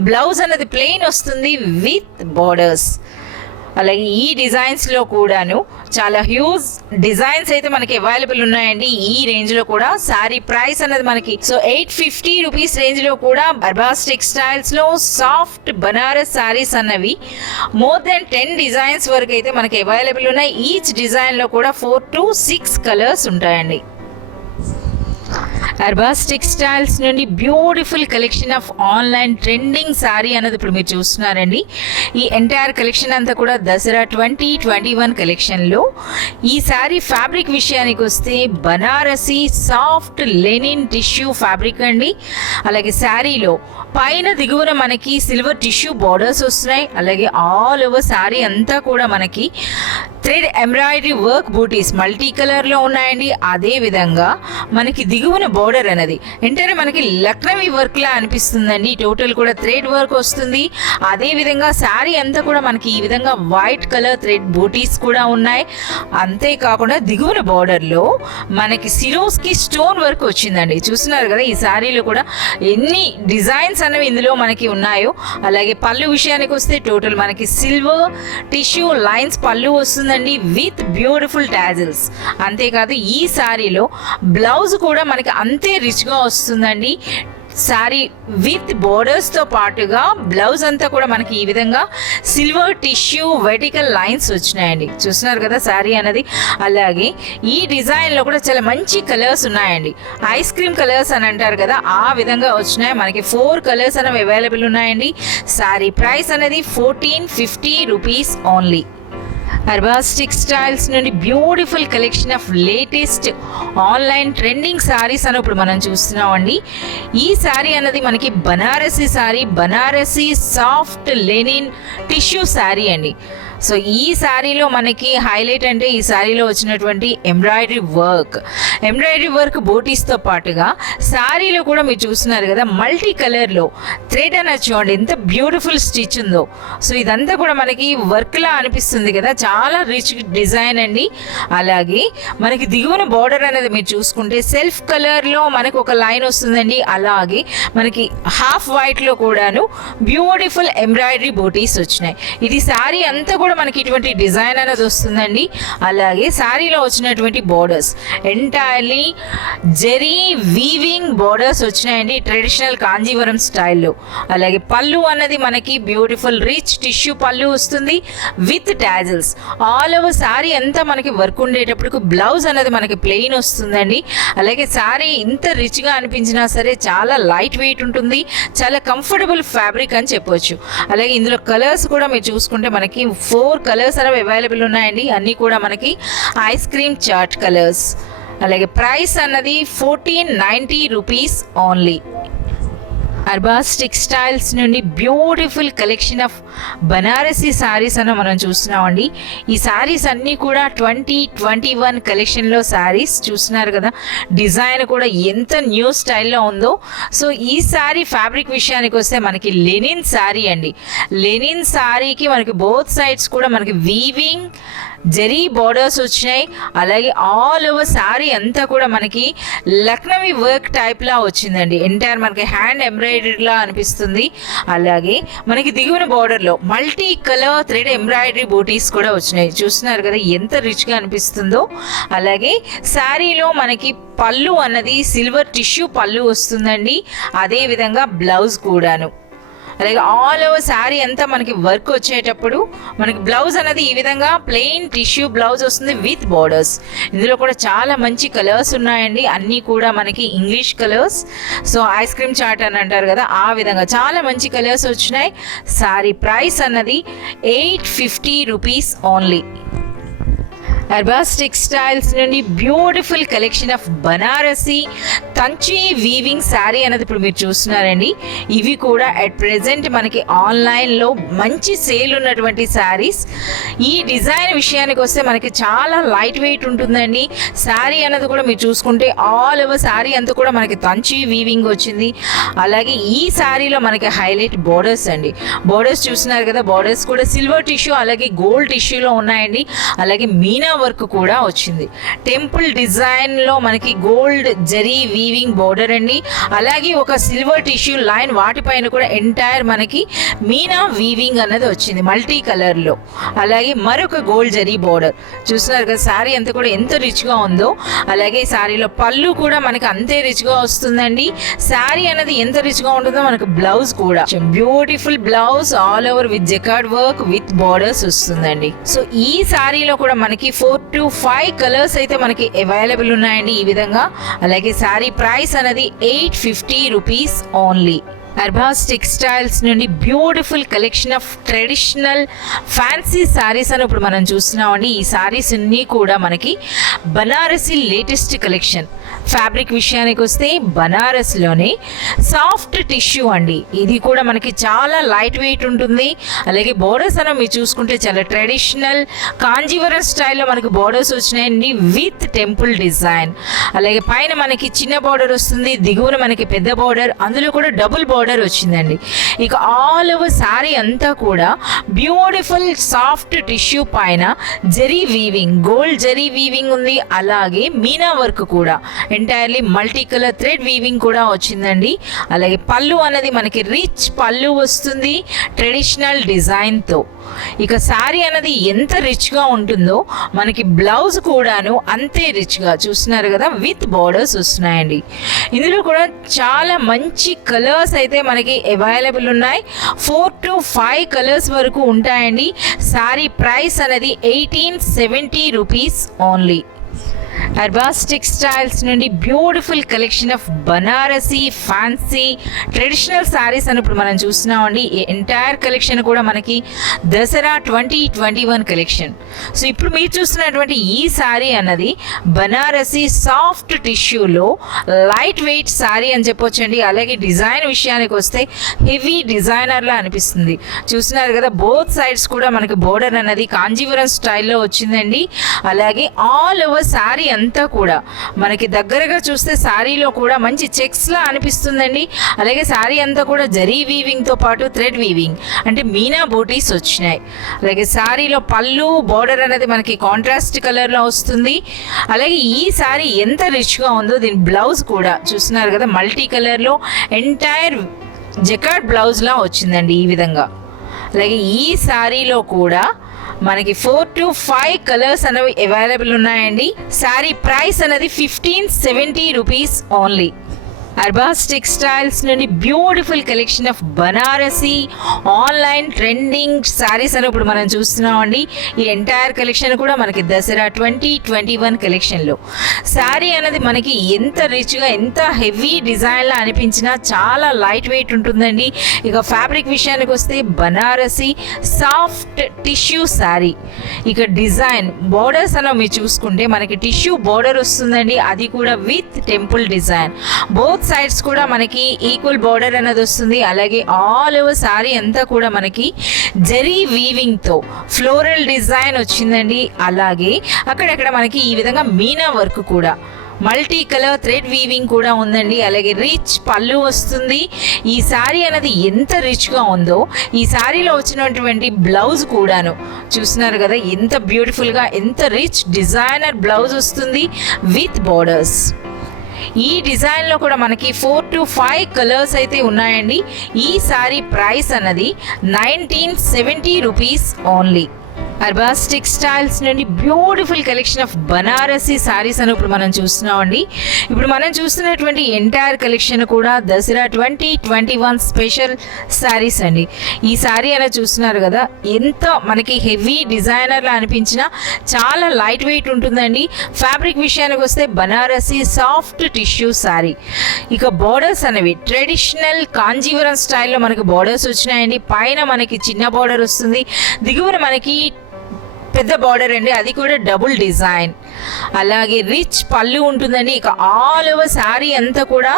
బ్లౌజ్ అనేది ప్లెయిన్ వస్తుంది విత్ బోర్డర్స్. అలాగే ఈ డిజైన్స్లో కూడాను చాలా హ్యూజ్ డిజైన్స్ అయితే మనకి అవైలబుల్ ఉన్నాయండి ఈ రేంజ్లో కూడా. శారీ ప్రైస్ అనేది మనకి 850 రూపీస్ రేంజ్లో కూడా అర్బాస్ టెక్స్టైల్స్లో సాఫ్ట్ బనారస్ శారీస్ అన్నవి మోర్ దెన్ 10 డిజైన్స్ వరకు అయితే మనకి అవైలబుల్ ఉన్నాయి. ఈచ్ డిజైన్లో కూడా 4 to 6 కలర్స్ ఉంటాయండి. అర్బాస్ టెక్స్టైల్స్ నుండి beautiful collection of online trending sari అనేది ఇప్పుడు మీరు చూస్తున్నారండి. ఈ ఎంటైర్ కలెక్షన్ అంతా కూడా దసరా 2021 కలెక్షన్లో. ఈ శారీ ఫ్యాబ్రిక్ విషయానికి వస్తే Banarasi soft linen tissue fabric అండి. అలాగే శారీలో పైన దిగువన మనకి సిల్వర్ టిష్యూ బార్డర్స్ వస్తున్నాయి. అలాగే ఆల్ ఓవర్ శారీ అంతా కూడా మనకి థ్రెడ్ ఎంబ్రాయిడరీ వర్క్ బూటీస్ మల్టీ కలర్లో ఉన్నాయండి. అదే విధంగా మనకి దిగువన బోర్డర్ అనేది ఏంటంటే మనకి లక్నవీ వర్క్లా అనిపిస్తుందండి. టోటల్ కూడా థ్రెడ్ వర్క్ వస్తుంది. అదే విధంగా శారీ అంతా కూడా మనకి ఈ విధంగా వైట్ కలర్ థ్రెడ్ బూటీస్ కూడా ఉన్నాయి. అంతేకాకుండా దిగువన బోర్డర్లో మనకి సిరోస్కి స్టోన్ వర్క్ వచ్చిందండి. చూస్తున్నారు కదా ఈ శారీలో కూడా ఎన్ని డిజైన్స్ అనేవి ఇందులో మనకి ఉన్నాయో. అలాగే పళ్ళు విషయానికి వస్తే టోటల్ మనకి సిల్వర్ టిష్యూ లైన్స్ పళ్ళు వస్తుంది విత్ బ్యూటిఫుల్ టాజిల్స్. అంతేకాదు ఈ శారీలో బ్లౌజ్ కూడా మనకి అంతే రిచ్గా వస్తుందండి. శారీ విత్ బోర్డర్స్తో పాటుగా బ్లౌజ్ అంతా కూడా మనకి ఈ విధంగా సిల్వర్ టిష్యూ వెర్టికల్ లైన్స్ వచ్చినాయండి. చూస్తున్నారు కదా శారీ అనేది. అలాగే ఈ డిజైన్లో కూడా చాలా మంచి కలర్స్ ఉన్నాయండి. ఐస్ క్రీమ్ కలర్స్ అని అంటారు కదా, ఆ విధంగా వచ్చినాయి. మనకి 4 కలర్స్ అనేవి అవైలబుల్ ఉన్నాయండి. శారీ ప్రైస్ అనేది 1450 రూపీస్ ఓన్లీ. అర్బాస్ టెక్స్టైల్స్ నుండి beautiful collection of latus online trending saris అని ఇప్పుడు మనం చూస్తున్నామండి. ఈ శారీ అన్నది మనకి Banarasi sari, Banarasi soft linen tissue sari అండి. సో ఈ శారీలో మనకి హైలైట్ అంటే ఈ శారీలో వచ్చినటువంటి ఎంబ్రాయిడరీ వర్క్ బోటీస్తో పాటుగా శారీలో కూడా మీరు చూస్తున్నారు కదా మల్టీ కలర్లో థ్రెడ్ అనేది చూడండి ఎంత బ్యూటిఫుల్ స్టిచ్ ఉందో. సో ఇదంతా కూడా మనకి వర్క్లా అనిపిస్తుంది కదా, చాలా రిచ్ డిజైన్ అండి. అలాగే మనకి దిగువన బార్డర్ అనేది మీరు చూసుకుంటే సెల్ఫ్ కలర్లో మనకు ఒక లైన్ వస్తుందండి. అలాగే మనకి హాఫ్ వైట్లో కూడాను బ్యూటిఫుల్ ఎంబ్రాయిడరీ బోటీస్ వచ్చినాయి. ఇది శారీ అంతా కూడా మనకి ఇటువంటి డిజైన్ అనేది వస్తుందండి. అలాగే శారీలో వచ్చినటువంటి borders entirely zari weaving borders వచ్చినాయండి ట్రెడిషనల్ కాంజీవరం స్టైల్లో. అలాగే పళ్ళు అన్నది మనకి బ్యూటిఫుల్ రిచ్ టిష్యూ పళ్ళు వస్తుంది with tassels. All over sari అంతా మనకి వర్క్ ఉండేటప్పుడు బ్లౌజ్ అనేది మనకి ప్లెయిన్ వస్తుందండి. అలాగే శారీ ఇంత రిచ్గా అనిపించినా సరే చాలా లైట్ వెయిట్ ఉంటుంది, చాలా కంఫర్టబుల్ ఫ్యాబ్రిక్ అని చెప్పొచ్చు. అలాగే ఇందులో కలర్స్ కూడా మీరు చూసుకుంటే మనకి 4 కలర్స్ అనేవి అవైలబుల్ ఉన్నాయండి. అన్నీ కూడా మనకి ఐస్ క్రీమ్ చాట్ కలర్స్. అలాగే ప్రైస్ అన్నది 1490 రూపీస్ ఓన్లీ. అర్బాస్ టెక్స్టైల్స్ నుండి beautiful collection of Banarasi saris అని మనం చూస్తున్నామండి. ఈ శారీస్ అన్నీ కూడా 2021 కలెక్షన్లో శారీస్ చూస్తున్నారు కదా. డిజైన్ కూడా ఎంత న్యూ స్టైల్లో ఉందో. సో ఈ శారీ ఫ్యాబ్రిక్ విషయానికి వస్తే మనకి లెనిన్ శారీ అండి. లెనిన్ శారీకి మనకి బోత్ సైడ్స్ కూడా మనకి వీవింగ్ జెరీ బార్డర్స్ వచ్చినాయి. అలాగే ఆల్ ఓవర్ శారీ అంతా కూడా మనకి లక్నవీ వర్క్ టైప్లా వచ్చిందండి. ఎంటైర్ మనకి హ్యాండ్ ఎంబ్రాయిడరీలా అనిపిస్తుంది. అలాగే మనకి దిగువన బార్డర్లో మల్టీ కలర్ థ్రెడ్ ఎంబ్రాయిడరీ బూటీస్ కూడా వచ్చినాయి. చూస్తున్నారు కదా ఎంత రిచ్గా అనిపిస్తుందో. అలాగే శారీలో మనకి పళ్ళు అన్నది సిల్వర్ టిష్యూ పళ్ళు వస్తుందండి. అదే విధంగా బ్లౌజ్ కూడాను. అలాగే ఆల్ ఓవర్ శారీ అంతా మనకి వర్క్ వచ్చేటప్పుడు మనకి బ్లౌజ్ అనేది ఈ విధంగా ప్లెయిన్ టిష్యూ బ్లౌజ్ వస్తుంది విత్ బార్డర్స్. ఇందులో కూడా చాలా మంచి కలర్స్ ఉన్నాయండి. అన్నీ కూడా మనకి English colours. So ice cream చాట్ అని అంటారు కదా, ఆ విధంగా చాలా మంచి కలర్స్ వచ్చినాయి. శారీ ప్రైస్ అన్నది 850 రూపీస్ ఓన్లీ. అర్బాస్ టెక్స్టైల్స్ నుండి beautiful collection of Banarasi Kanchi weaving sari అనేది ఇప్పుడు మీరు చూస్తున్నారండి. ఇవి కూడా అట్ ప్రెజెంట్ మనకి ఆన్లైన్లో మంచి సేల్ ఉన్నటువంటి శారీస్. ఈ డిజైన్ విషయానికి వస్తే మనకి చాలా లైట్ వెయిట్ ఉంటుందండి. శారీ అనేది కూడా మీరు చూసుకుంటే ఆల్ ఓవర్ శారీ అంతా కూడా మనకి కంచి వీవింగ్ వచ్చింది. అలాగే ఈ శారీలో మనకి హైలైట్ బోర్డర్స్ అండి. బోర్డర్స్ చూస్తున్నారు కదా, బోర్డర్స్ కూడా సిల్వర్ టిష్యూ అలాగే గోల్డ్ టిష్యూలో ఉన్నాయండి. అలాగే మీనా వర్క్ కూడా వచ్చింది. టెంపుల్ డిజైన్ లో మనకి గోల్డ్ జరీ వీవింగ్ బోర్డర్ అండి. అలాగే ఒక సిల్వర్ టిష్యూ లైన్ వాటిపైన కూడా ఎంటైర్ మనకి మీనా వీవింగ్ అన్నది వచ్చింది మల్టీ కలర్ లో. అలాగే మరొక గోల్డ్ జరీ బోర్డర్ చూస్తున్నారు కదా. శారీ అంతా కూడా ఎంత రిచ్ గా ఉందో. అలాగే శారీలో పళ్ళు కూడా మనకి అంతే రిచ్ గా వస్తుందండి. శారీ అనేది ఎంత రిచ్ గా ఉంటుందో మనకి బ్లౌజ్ కూడా beautiful blouse all over with jacquard work with borders వస్తుందండి. సో ఈ శారీలో కూడా మనకి 4 to 5 కలర్స్ అయితే మనకి అవైలబుల్ ఉన్నాయండి ఈ విధంగా. అలాగే శారీ ప్రైస్ అనేది 850 రూపీస్ ఓన్లీ. అర్బాస్ టెక్స్టైల్స్ నుండి beautiful collection of traditional fancy saris అని ఇప్పుడు మనం చూస్తున్నామండి. ఈ శారీస్ అన్నీ కూడా మనకి బనారసీ లేటెస్ట్ కలెక్షన్. ఫ్యాబ్రిక్ విషయానికి వస్తే బనారస్లోనే సాఫ్ట్ టిష్యూ అండి. ఇది కూడా మనకి చాలా లైట్ వెయిట్ ఉంటుంది. అలాగే బోర్డర్స్ అన్న మీరు చూసుకుంటే చాలా ట్రెడిషనల్ కాంజీవరం స్టైల్లో మనకి బోర్డర్స్ వచ్చినాయండి విత్ టెంపుల్ డిజైన్. అలాగే పైన మనకి చిన్న బోర్డర్ వస్తుంది, దిగువన మనకి పెద్ద బోర్డర్, అందులో కూడా డబుల్ బోర్డర్ వచ్చిందండి. ఇక ఆల్ ఓవర్ శారీ అంతా కూడా బ్యూటిఫుల్ సాఫ్ట్ టిష్యూ పైన zari weaving, gold zari weaving ఉంది. అలాగే మీనా వర్క్ కూడా entirely multi colour thread weaving కూడా వచ్చిందండి. అలాగే పళ్ళు అనేది మనకి రిచ్ పళ్ళు వస్తుంది ట్రెడిషనల్ డిజైన్తో. ఇక శారీ అనేది ఎంత రిచ్గా ఉంటుందో మనకి బ్లౌజ్ కూడాను అంతే రిచ్గా చూస్తున్నారు కదా విత్ బార్డర్స్ వస్తున్నాయండి. ఇందులో కూడా చాలా మంచి కలర్స్ అయితే మనకి అవైలబుల్ ఉన్నాయి. 4 to 5 కలర్స్ వరకు ఉంటాయండి. శారీ ప్రైస్ అనేది 1870 రూపీస్ ఓన్లీ. అర్బాస్ టెక్స్టైల్స్ నుండి beautiful collection of Banarasi fancy traditional saris అని ఇప్పుడు మనం చూస్తున్నామండి. ఎంటైర్ కలెక్షన్ కూడా మనకి దసరా 2021 కలెక్షన్. సో ఇప్పుడు మీరు చూస్తున్నటువంటి ఈ శారీ అన్నది బనారసీ సాఫ్ట్ టిష్యూలో లైట్ వెయిట్ శారీ అని చెప్పొచ్చండి. అలాగే డిజైన్ విషయానికి వస్తే హెవీ డిజైనర్లా అనిపిస్తుంది. చూస్తున్నారు కదా బోత్ సైడ్స్ కూడా మనకి బోర్డర్ అన్నది కాంజీవరం స్టైల్లో వచ్చిందండి. అలాగే ఆల్ ఓవర్ శారీ అంతా కూడా మనకి దగ్గరగా చూస్తే శారీలో కూడా మంచి చెక్స్ లా అనిపిస్తుందండి. అలాగే శారీ అంతా కూడా జరీ వీవింగ్ తో పాటు థ్రెడ్ వీవింగ్ అంటే మీనా బూటీస్ వచ్చినాయి. అలాగే శారీలో పళ్ళు బోర్డర్ అనేది మనకి కాంట్రాస్ట్ కలర్ లో వస్తుంది. అలాగే ఈ శారీ ఎంత రిచ్ గా ఉందో దీని బ్లౌజ్ కూడా చూస్తున్నారు కదా మల్టీ కలర్ లో ఎంటైర్ జకార్డ్ బ్లౌజ్ లా వచ్చిందండి ఈ విధంగా. అలాగే ఈ శారీలో కూడా మనకి 4 to 5 కలర్స్ అనేవి అవైలబుల్ ఉన్నాయండి. శారీ ప్రైస్ అనేది 1570 రూపీస్ ఓన్లీ. అర్బాస్ టెక్స్టైల్స్ నుండి beautiful collection of Banarasi online trending saris అని ఇప్పుడు మనం చూస్తున్నామండి. ఈ ఎంటైర్ కలెక్షన్ కూడా మనకి దసరా 2021 కలెక్షన్లో. శారీ అనేది మనకి ఎంత రిచ్గా ఎంత హెవీ డిజైన్లా అనిపించినా చాలా లైట్ వెయిట్ ఉంటుందండి. ఇక ఫ్యాబ్రిక్ విషయానికి వస్తే బనారసీ సాఫ్ట్ టిష్యూ శారీ. ఇక డిజైన్ బోర్డర్స్ అలా మీరు చూసుకుంటే మనకి టిష్యూ బోర్డర్ వస్తుందండి, అది కూడా with temple design. Both sides కూడా మనకి ఈక్వల్ బోర్డర్ అనేది వస్తుంది. అలాగే ఆల్ ఓవర్ శారీ అంతా కూడా మనకి జరీ వీవింగ్ తో ఫ్లోరల్ డిజైన్ వచ్చిందండి. అలాగే అక్కడక్కడ మనకి ఈ విధంగా మీనా వర్క్ కూడా మల్టీ కలర్ థ్రెడ్ వీవింగ్ కూడా ఉందండి. అలాగే రిచ్ పళ్ళు వస్తుంది. ఈ శారీ అనేది ఎంత రిచ్గా ఉందో ఈ శారీలో వచ్చినటువంటి బ్లౌజ్ కూడాను చూస్తున్నారు కదా ఎంత బ్యూటిఫుల్గా ఎంత రిచ్ డిజైనర్ బ్లౌజ్ వస్తుంది విత్ బోర్డర్స్. ఈ డిజైన్లో కూడా మనకి 4 to 5 కలర్స్ అయితే ఉన్నాయండి. ఈ శారీ ప్రైస్ అన్నది 1970 రూపీస్ ఓన్లీ. అర్బాస్ టెక్స్టైల్స్ నుండి beautiful collection of Banarasi saris అని ఇప్పుడు మనం చూస్తున్నామండి. ఇప్పుడు మనం చూస్తున్నటువంటి ఎంటైర్ కలెక్షన్ కూడా దసరా 2021 స్పెషల్ శారీస్ అండి. ఈ శారీ అనేది చూస్తున్నారు కదా ఎంత మనకి హెవీ డిజైనర్లా అనిపించినా చాలా లైట్ వెయిట్ ఉంటుందండి. ఫ్యాబ్రిక్ విషయానికి వస్తే బనారసీ సాఫ్ట్ టిష్యూ శారీ. ఇక బోర్డర్స్ అనేవి ట్రెడిషనల్ కాంజీవరం స్టైల్లో మనకి బోర్డర్స్ వచ్చినాయండి. పైన మనకి చిన్న బోర్డర్ వస్తుంది, దిగువన మనకి పెద్ద బార్డర్ అండి, అది కూడా డబుల్ డిజైన్. అలాగే రిచ్ పళ్ళు ఉంటుందండి. ఇక ఆల్ ఓవర్ శారీ అంతా కూడా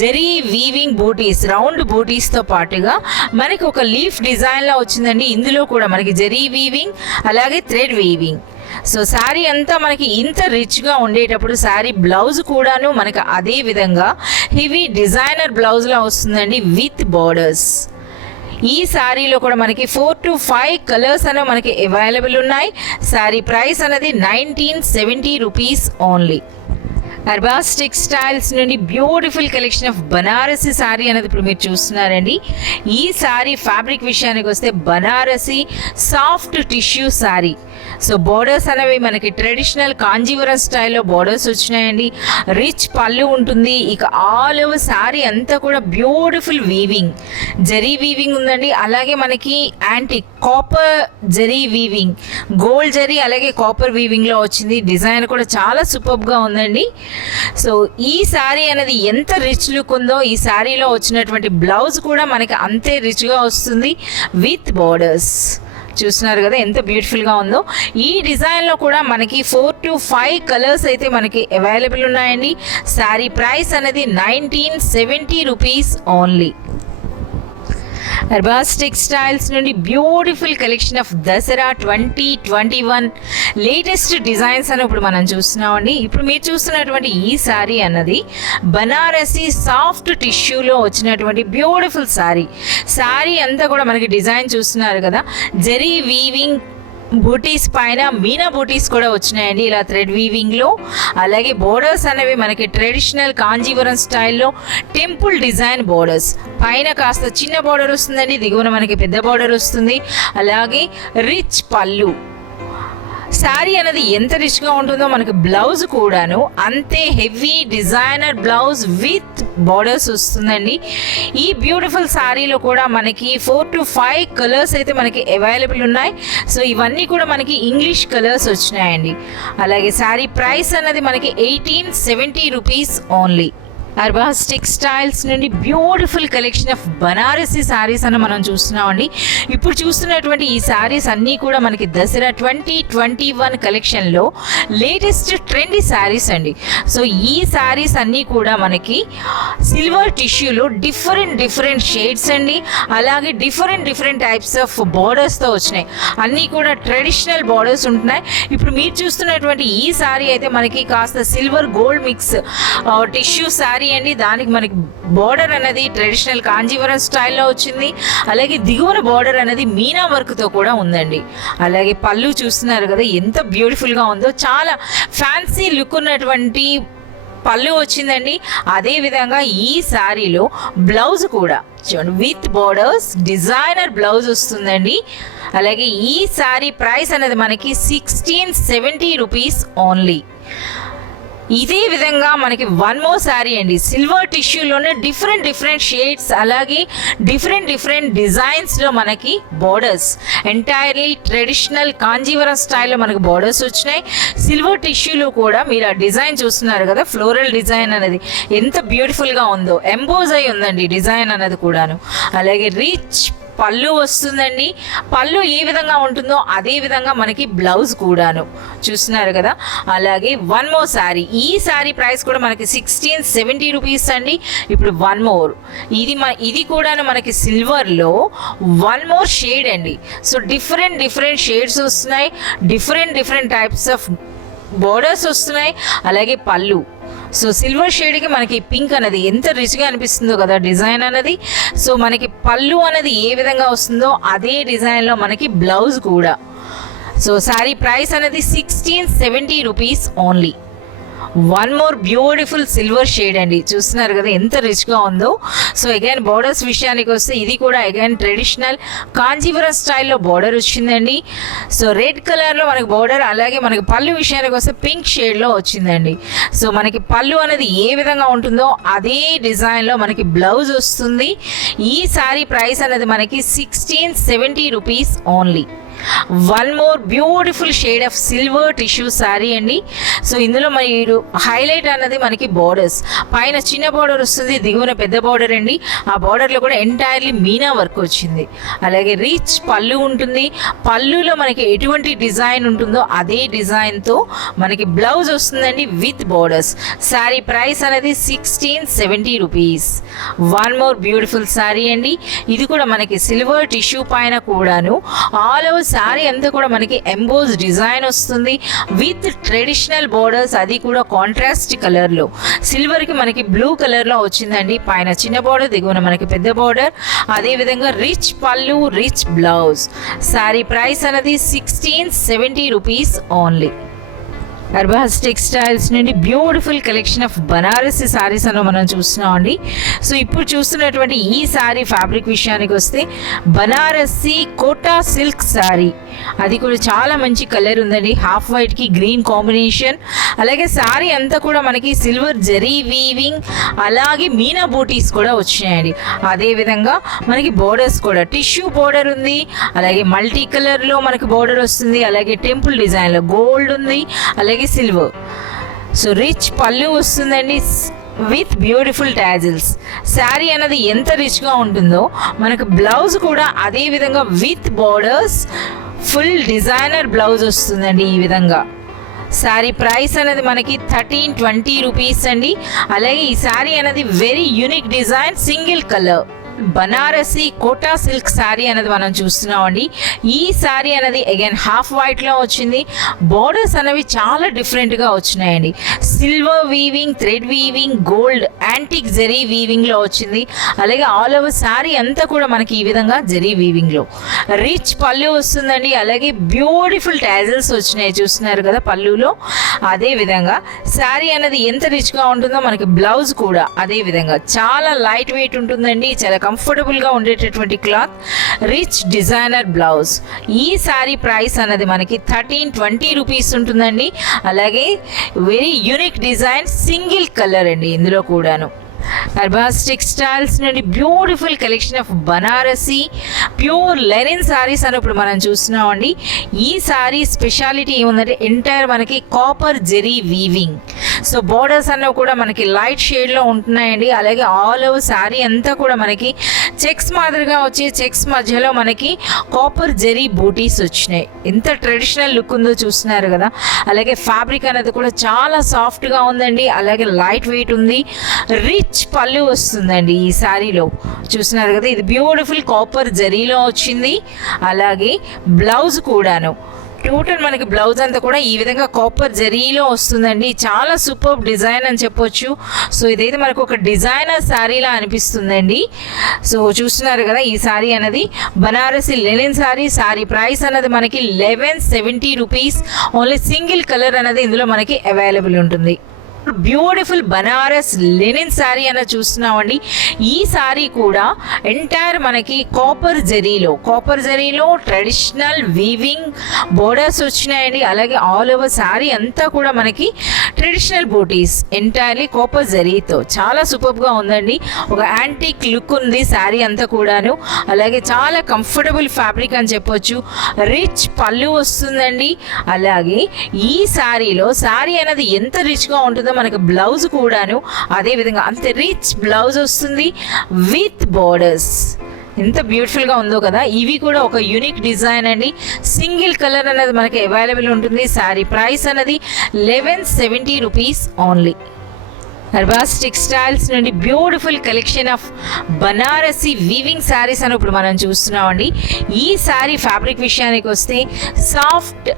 జరీ వీవింగ్ బూటీస్ రౌండ్ బూటీస్తో పాటుగా మనకి ఒక లీఫ్ డిజైన్లా వచ్చిందండి. ఇందులో కూడా మనకి జరీ వీవింగ్ అలాగే థ్రెడ్ వీవింగ్. సో శారీ అంతా మనకి ఇంత రిచ్గా ఉండేటప్పుడు శారీ బ్లౌజ్ కూడాను మనకి అదే విధంగా హెవీ డిజైనర్ బ్లౌజ్లా వస్తుందండి విత్ బార్డర్స్. ఈ శారీలో కూడా మనకి 4 to 5 కలర్స్ అనేవి మనకి అవైలబుల్ ఉన్నాయి. శారీ ప్రైస్ అనేది 1970 రూపీస్ ఓన్లీ. అర్బాస్ టెక్స్టైల్స్ నుండి beautiful collection of Banarasi sari అనేది ఇప్పుడు మీరు చూస్తున్నారండి. ఈ శారీ ఫ్యాబ్రిక్ విషయానికి వస్తే Banarasi soft tissue sari. So borders అనేవి మనకి ట్రెడిషనల్ కాంజీవరం స్టైల్లో బోర్డర్స్ వచ్చినాయండి. రిచ్ పళ్ళు ఉంటుంది. ఇక ఆల్ ఓవర్ శారీ అంతా కూడా బ్యూటిఫుల్ వీవింగ్ జరీ వీవింగ్ ఉందండి. అలాగే మనకి anti copper zari weaving gold zari అలాగే కాపర్ వీవింగ్లో వచ్చింది. డిజైన్ కూడా చాలా సూపర్గా ఉందండి. సో ఈ శారీ అనేది ఎంత రిచ్ లుక్ ఉందో ఈ శారీలో వచ్చినటువంటి బ్లౌజ్ కూడా మనకి అంతే రిచ్గా వస్తుంది విత్ బోర్డర్స్. చూస్తున్నారు కదా ఎంత బ్యూటిఫుల్గా ఉందో. ఈ డిజైన్లో కూడా మనకి 4 to 5 కలర్స్ అయితే మనకి అవైలబుల్ ఉన్నాయండి. శారీ ప్రైస్ అనేది 1970 రూపీస్ ఓన్లీ. అర్బాస్ టెక్స్టైల్స్ నుండి beautiful collection of Dasara 2021 latest designs అని ఇప్పుడు మనం చూస్తున్నామండి. ఇప్పుడు మీరు చూస్తున్నటువంటి ఈ శారీ అన్నది బనారసి సాఫ్ట్ టిష్యూలో వచ్చినటువంటి బ్యూటిఫుల్ శారీ అంతా కూడా మనకి డిజైన్ చూస్తున్నారు కదా, జరీ వీవింగ్ బూటీస్ పైన మీనా బూటీస్ కూడా వచ్చినాయండి ఇలా థ్రెడ్ వీవింగ్లో. అలాగే బోర్డర్స్ అనేవి మనకి ట్రెడిషనల్ కాంజీవరం స్టైల్లో టెంపుల్ డిజైన్ బోర్డర్స్, పైన కాస్త చిన్న బోర్డర్ వస్తుందండి, దిగువన మనకి పెద్ద బోర్డర్ వస్తుంది. అలాగే రిచ్ పళ్ళు. శారీ అనేది ఎంత రిచ్గా ఉంటుందో మనకి బ్లౌజ్ కూడాను అంతే heavy designer blouse with borders వస్తుందండి. ఈ బ్యూటిఫుల్ శారీలో కూడా మనకి 4 to 5 కలర్స్ అయితే మనకి అవైలబుల్ ఉన్నాయి. సో ఇవన్నీ కూడా మనకి ఇంగ్లీష్ కలర్స్ వచ్చినాయండి. అలాగే శారీ ప్రైస్ అనేది మనకి 1870 రూపీస్ ఓన్లీ. అర్బాస్ టెక్స్టైల్స్ నుండి beautiful collection of Banarasi saris అని మనం చూస్తున్నామండి. ఇప్పుడు చూస్తున్నటువంటి ఈ శారీస్ అన్నీ కూడా మనకి దసరా 2021 కలెక్షన్లో లేటెస్ట్ ట్రెండీ శారీస్ అండి. సో ఈ శారీస్ అన్నీ కూడా మనకి సిల్వర్ టిష్యూలో డిఫరెంట్ షేడ్స్ అండి. అలాగే డిఫరెంట్ టైప్స్ ఆఫ్ బార్డర్స్తో వచ్చినాయి. అన్నీ కూడా ట్రెడిషనల్ బార్డర్స్ ఉంటున్నాయి. ఇప్పుడు మీరు చూస్తున్నటువంటి ఈ శారీ అయితే మనకి కాస్త silver gold mix tissue sari అండి. దానికి మనకి బార్డర్ అనేది ట్రెడిషనల్ కాంజీవరం స్టైల్లో వచ్చింది. అలాగే దిగువన బార్డర్ అనేది మీనా వర్క్తో కూడా ఉందండి. అలాగే పళ్ళు చూస్తున్నారు కదా ఎంత బ్యూటిఫుల్గా ఉందో, చాలా ఫ్యాన్సీ లుక్ ఉన్నటువంటి పళ్ళు వచ్చిందండి. అదేవిధంగా ఈ శారీలో బ్లౌజ్ కూడా చూడండి విత్ బార్డర్స్ డిజైనర్ బ్లౌజ్ వస్తుందండి. అలాగే ఈ శారీ ప్రైస్ అనేది మనకి 1670 రూపీస్ ఓన్లీ. ఇదే విధంగా మనకి వన్ మోర్ శారీ అండి, సిల్వర్ టిష్యూలోనే డిఫరెంట్ షేడ్స్, అలాగే డిఫరెంట్ డిజైన్స్లో మనకి బార్డర్స్, ఎంటైర్లీ ట్రెడిషనల్ కాంజీవరం స్టైల్లో మనకి బార్డర్స్ వచ్చినాయి. సిల్వర్ టిష్యూలో కూడా మీరు ఆ డిజైన్ చూస్తున్నారు కదా, ఫ్లోరల్ డిజైన్ అనేది ఎంత బ్యూటిఫుల్గా ఉందో, ఎంబోజ్ అయి ఉందండి డిజైన్ అనేది కూడాను. అలాగే రిచ్ పళ్ళు వస్తుందండి. పళ్ళు ఏ విధంగా ఉంటుందో అదే విధంగా మనకి బ్లౌజ్ కూడాను చూస్తున్నారు కదా. అలాగే వన్ మోర్ శారీ, ఈ శారీ ప్రైస్ కూడా మనకి 1670 రూపీస్ అండి. ఇప్పుడు వన్ మోర్, ఇది కూడాను మనకి సిల్వర్లో వన్ మోర్ షేడ్ అండి. సో డిఫరెంట్ షేడ్స్ వస్తున్నాయి, డిఫరెంట్ టైప్స్ ఆఫ్ బోర్డర్స్ వస్తున్నాయి. అలాగే పళ్ళు, సో సిల్వర్ షేడ్కి మనకి పింక్ అనేది ఎంత రిచ్గా అనిపిస్తుందో కదా డిజైన్ అనేది. సో మనకి పళ్ళు అనేది ఏ విధంగా వస్తుందో అదే డిజైన్లో మనకి బ్లౌజ్ కూడా. సో శారీ ప్రైస్ అనేది 1670 rupees only. One more beautiful silver shade అండి, చూస్తున్నారు కదా ఎంత రిచ్గా ఉందో. సో అగైన్ బార్డర్స్ విషయానికి వస్తే ఇది కూడా అగైన్ ట్రెడిషనల్ కాంజీవరం స్టైల్లో బార్డర్ వచ్చిందండి. సో రెడ్ కలర్లో మనకి బార్డర్, అలాగే మనకి పళ్ళు విషయానికి వస్తే పింక్ షేడ్లో వచ్చిందండి. సో మనకి పళ్ళు అనేది ఏ విధంగా ఉంటుందో అదే డిజైన్లో మనకి బ్లౌజ్ వస్తుంది. ఈ శారీ ప్రైస్ అనేది మనకి 1670 rupees only. One more beautiful shade of silver tissue sari అండి. సో ఇందులో మీరు హైలైట్ అన్నది మనకి బార్డర్స్, పైన చిన్న బార్డర్ వస్తుంది, దిగువన పెద్ద బార్డర్ అండి. ఆ బార్డర్లో కూడా ఎంటైర్లీ మీనా వర్క్ వచ్చింది. అలాగే రిచ్ పళ్ళు ఉంటుంది, పళ్ళులో మనకి ఎటువంటి డిజైన్ ఉంటుందో అదే డిజైన్తో మనకి బ్లౌజ్ వస్తుందండి విత్ బార్డర్స్. శారీ ప్రైస్ అనేది 1670 rupees. One more beautiful sari అండి. ఇది కూడా మనకి సిల్వర్ టిష్యూ పైన కూడాను ఆల్ ఓవర్ శారీ అంతా కూడా మనకి ఎంబోజ్ డిజైన్ వస్తుంది విత్ ట్రెడిషనల్ బోర్డర్స్, అది కూడా కాంట్రాస్ట్ కలర్లో. సిల్వర్కి మనకి బ్లూ కలర్లో వచ్చిందండి. పైన చిన్న బోర్డర్, దిగువన మనకి పెద్ద బోర్డర్, అదేవిధంగా రిచ్ పళ్ళు, రిచ్ బ్లౌజ్. శారీ ప్రైస్ అనేది 1670 రూపీస్ ఓన్లీ. అర్బాస్ టెక్స్టైల్స్ నుండి beautiful collection of Banarasi saris అని మనం చూస్తున్నాం అండి. సో ఇప్పుడు చూస్తున్నటువంటి ఈ శారీ ఫ్యాబ్రిక్ విషయానికి వస్తే బనారసి కోటా సిల్క్ శారీ, అది కూడా చాలా మంచి కలర్ ఉందండి, హాఫ్ వైట్కి గ్రీన్ కాంబినేషన్. అలాగే శారీ అంతా కూడా మనకి సిల్వర్ జరీ వీవింగ్, అలాగే మీనా బూటీస్ కూడా వచ్చినాయండి. అదేవిధంగా మనకి బోర్డర్స్ కూడా టిష్యూ బోర్డర్ ఉంది, అలాగే మల్టీ కలర్లో మనకి బోర్డర్ వస్తుంది, అలాగే టెంపుల్ డిజైన్లో గోల్డ్ ఉంది, అలాగే సిల్వర్. సో రిచ్ పళ్ళు వస్తుందండి విత్ బ్యూటిఫుల్ టాజిల్స్. శారీ అనేది ఎంత రిచ్గా ఉంటుందో మనకు బ్లౌజ్ కూడా అదే విధంగా with borders full designer blouse వస్తుందండి ఈ విధంగా. శారీ ప్రైస్ అనేది మనకి 1320 రూపీస్ అండి. అలాగే ఈ శారీ అనేది very unique design, single colour Banarasi Kota silk sari అనేది మనం చూస్తున్నామండి. ఈ శారీ అనేది అగైన్ హాఫ్ వైట్లో వచ్చింది. బోర్డర్స్ అనేవి చాలా డిఫరెంట్గా వచ్చినాయండి. Silver weaving, thread weaving, gold antique zari వీవింగ్లో వచ్చింది. అలాగే ఆల్ ఓవర్ శారీ అంతా కూడా మనకి ఈ విధంగా జెరీ వీవింగ్లో రిచ్ పళ్ళు వస్తుందండి. అలాగే బ్యూటిఫుల్ టాజల్స్ వచ్చినాయి, చూస్తున్నారు కదా పళ్ళులో. అదే విధంగా శారీ అనేది ఎంత రిచ్గా ఉంటుందో మనకి బ్లౌజ్ కూడా అదే విధంగా చాలా లైట్ వెయిట్ ఉంటుందండి. చాలా కంఫర్టబుల్గా ఉండేటటువంటి క్లాత్, రిచ్ డిజైనర్ బ్లౌజ్. ఈ శారీ ప్రైస్ అనేది మనకి 1320 రూపీస్ ఉంటుందండి. అలాగే very unique design, single colour అండి ఇందులో కూడాను. అర్బాస్ టెక్స్టైల్స్ నుండి beautiful collection of Banarasi pure linen saris అని ఇప్పుడు మనం చూస్తున్నామండి. ఈ సారీ స్పెషాలిటీ ఏముందంటే ఎంటైర్ మనకి copper zari weaving. So borders అన్నవి కూడా మనకి లైట్ షేడ్లో ఉంటున్నాయండి. అలాగే ఆల్ ఓవర్ శారీ అంతా కూడా మనకి చెక్స్ మాదిరిగా వచ్చి చెక్స్ మధ్యలో మనకి కాపర్ జెరీ బూటీస్ వచ్చినాయి. ఎంత ట్రెడిషనల్ లుక్ ఉందో చూస్తున్నారు కదా. అలాగే ఫ్యాబ్రిక్ అనేది కూడా చాలా సాఫ్ట్గా ఉందండి. అలాగే లైట్ వెయిట్ ఉంది. రిచ్ పళ్ళు వస్తుందండి ఈ శారీలో, చూస్తున్నారు కదా. ఇది బ్యూటిఫుల్ కాపర్ జరీలో వచ్చింది. అలాగే బ్లౌజ్ కూడాను టోటల్ మనకి బ్లౌజ్ అంతా కూడా ఈ విధంగా కాపర్ జరీలో వస్తుందండి. చాలా సూపర్ డిజైన్ అని చెప్పొచ్చు. సో ఇదైతే మనకు ఒక డిజైనర్ శారీలా అనిపిస్తుందండి. సో చూస్తున్నారు కదా, ఈ శారీ అనేది బనారసి లెనిన్ శారీ. శారీ ప్రైస్ అనేది మనకి 1170 రూపీస్. ఓన్లీ సింగిల్ కలర్ అనేది ఇందులో మనకి అవైలబుల్ ఉంటుంది. బ్యూటిఫుల్ బనారస్ లెనిన్ శారీ అనేది చూస్తున్నామండి. ఈ శారీ కూడా ఎంటైర్ మనకి కాపర్ జరీలో ట్రెడిషనల్ వీవింగ్ బోర్డర్స్ వచ్చినాయండి. అలాగే ఆల్ ఓవర్ శారీ అంతా కూడా మనకి ట్రెడిషనల్ బూటీస్ ఎంటైర్లీ కాపర్ జరీతో చాలా సూపర్గా ఉందండి. ఒక యాంటిక్ లుక్ ఉంది శారీ అంతా కూడాను. అలాగే చాలా కంఫర్టబుల్ ఫ్యాబ్రిక్ అని చెప్పొచ్చు. రిచ్ పళ్ళు వస్తుందండి. అలాగే ఈ శారీలో శారీ అనేది ఎంత రిచ్గా ఉంటుందో మనకి బ్లౌజ్ కూడాను అదే విధంగా అంత రిచ్ బ్లౌజ్ వస్తుంది విత్ బోర్డర్స్. ఎంత బ్యూటిఫుల్గా ఉందో కదా. ఇవి కూడా ఒక యూనిక్ డిజైన్ అండి. సింగిల్ కలర్ అనేది మనకి అవైలబుల్ ఉంటుంది. శారీ ప్రైస్ అనేది 1170 రూపీస్ ఓన్లీ. అర్బాస్ టెక్స్టైల్స్ నుండి beautiful collection of Banarasi weaving saris అని ఇప్పుడు మనం చూస్తున్నామండి. ఈ శారీ ఫ్యాబ్రిక్ విషయానికి వస్తే సాఫ్ట్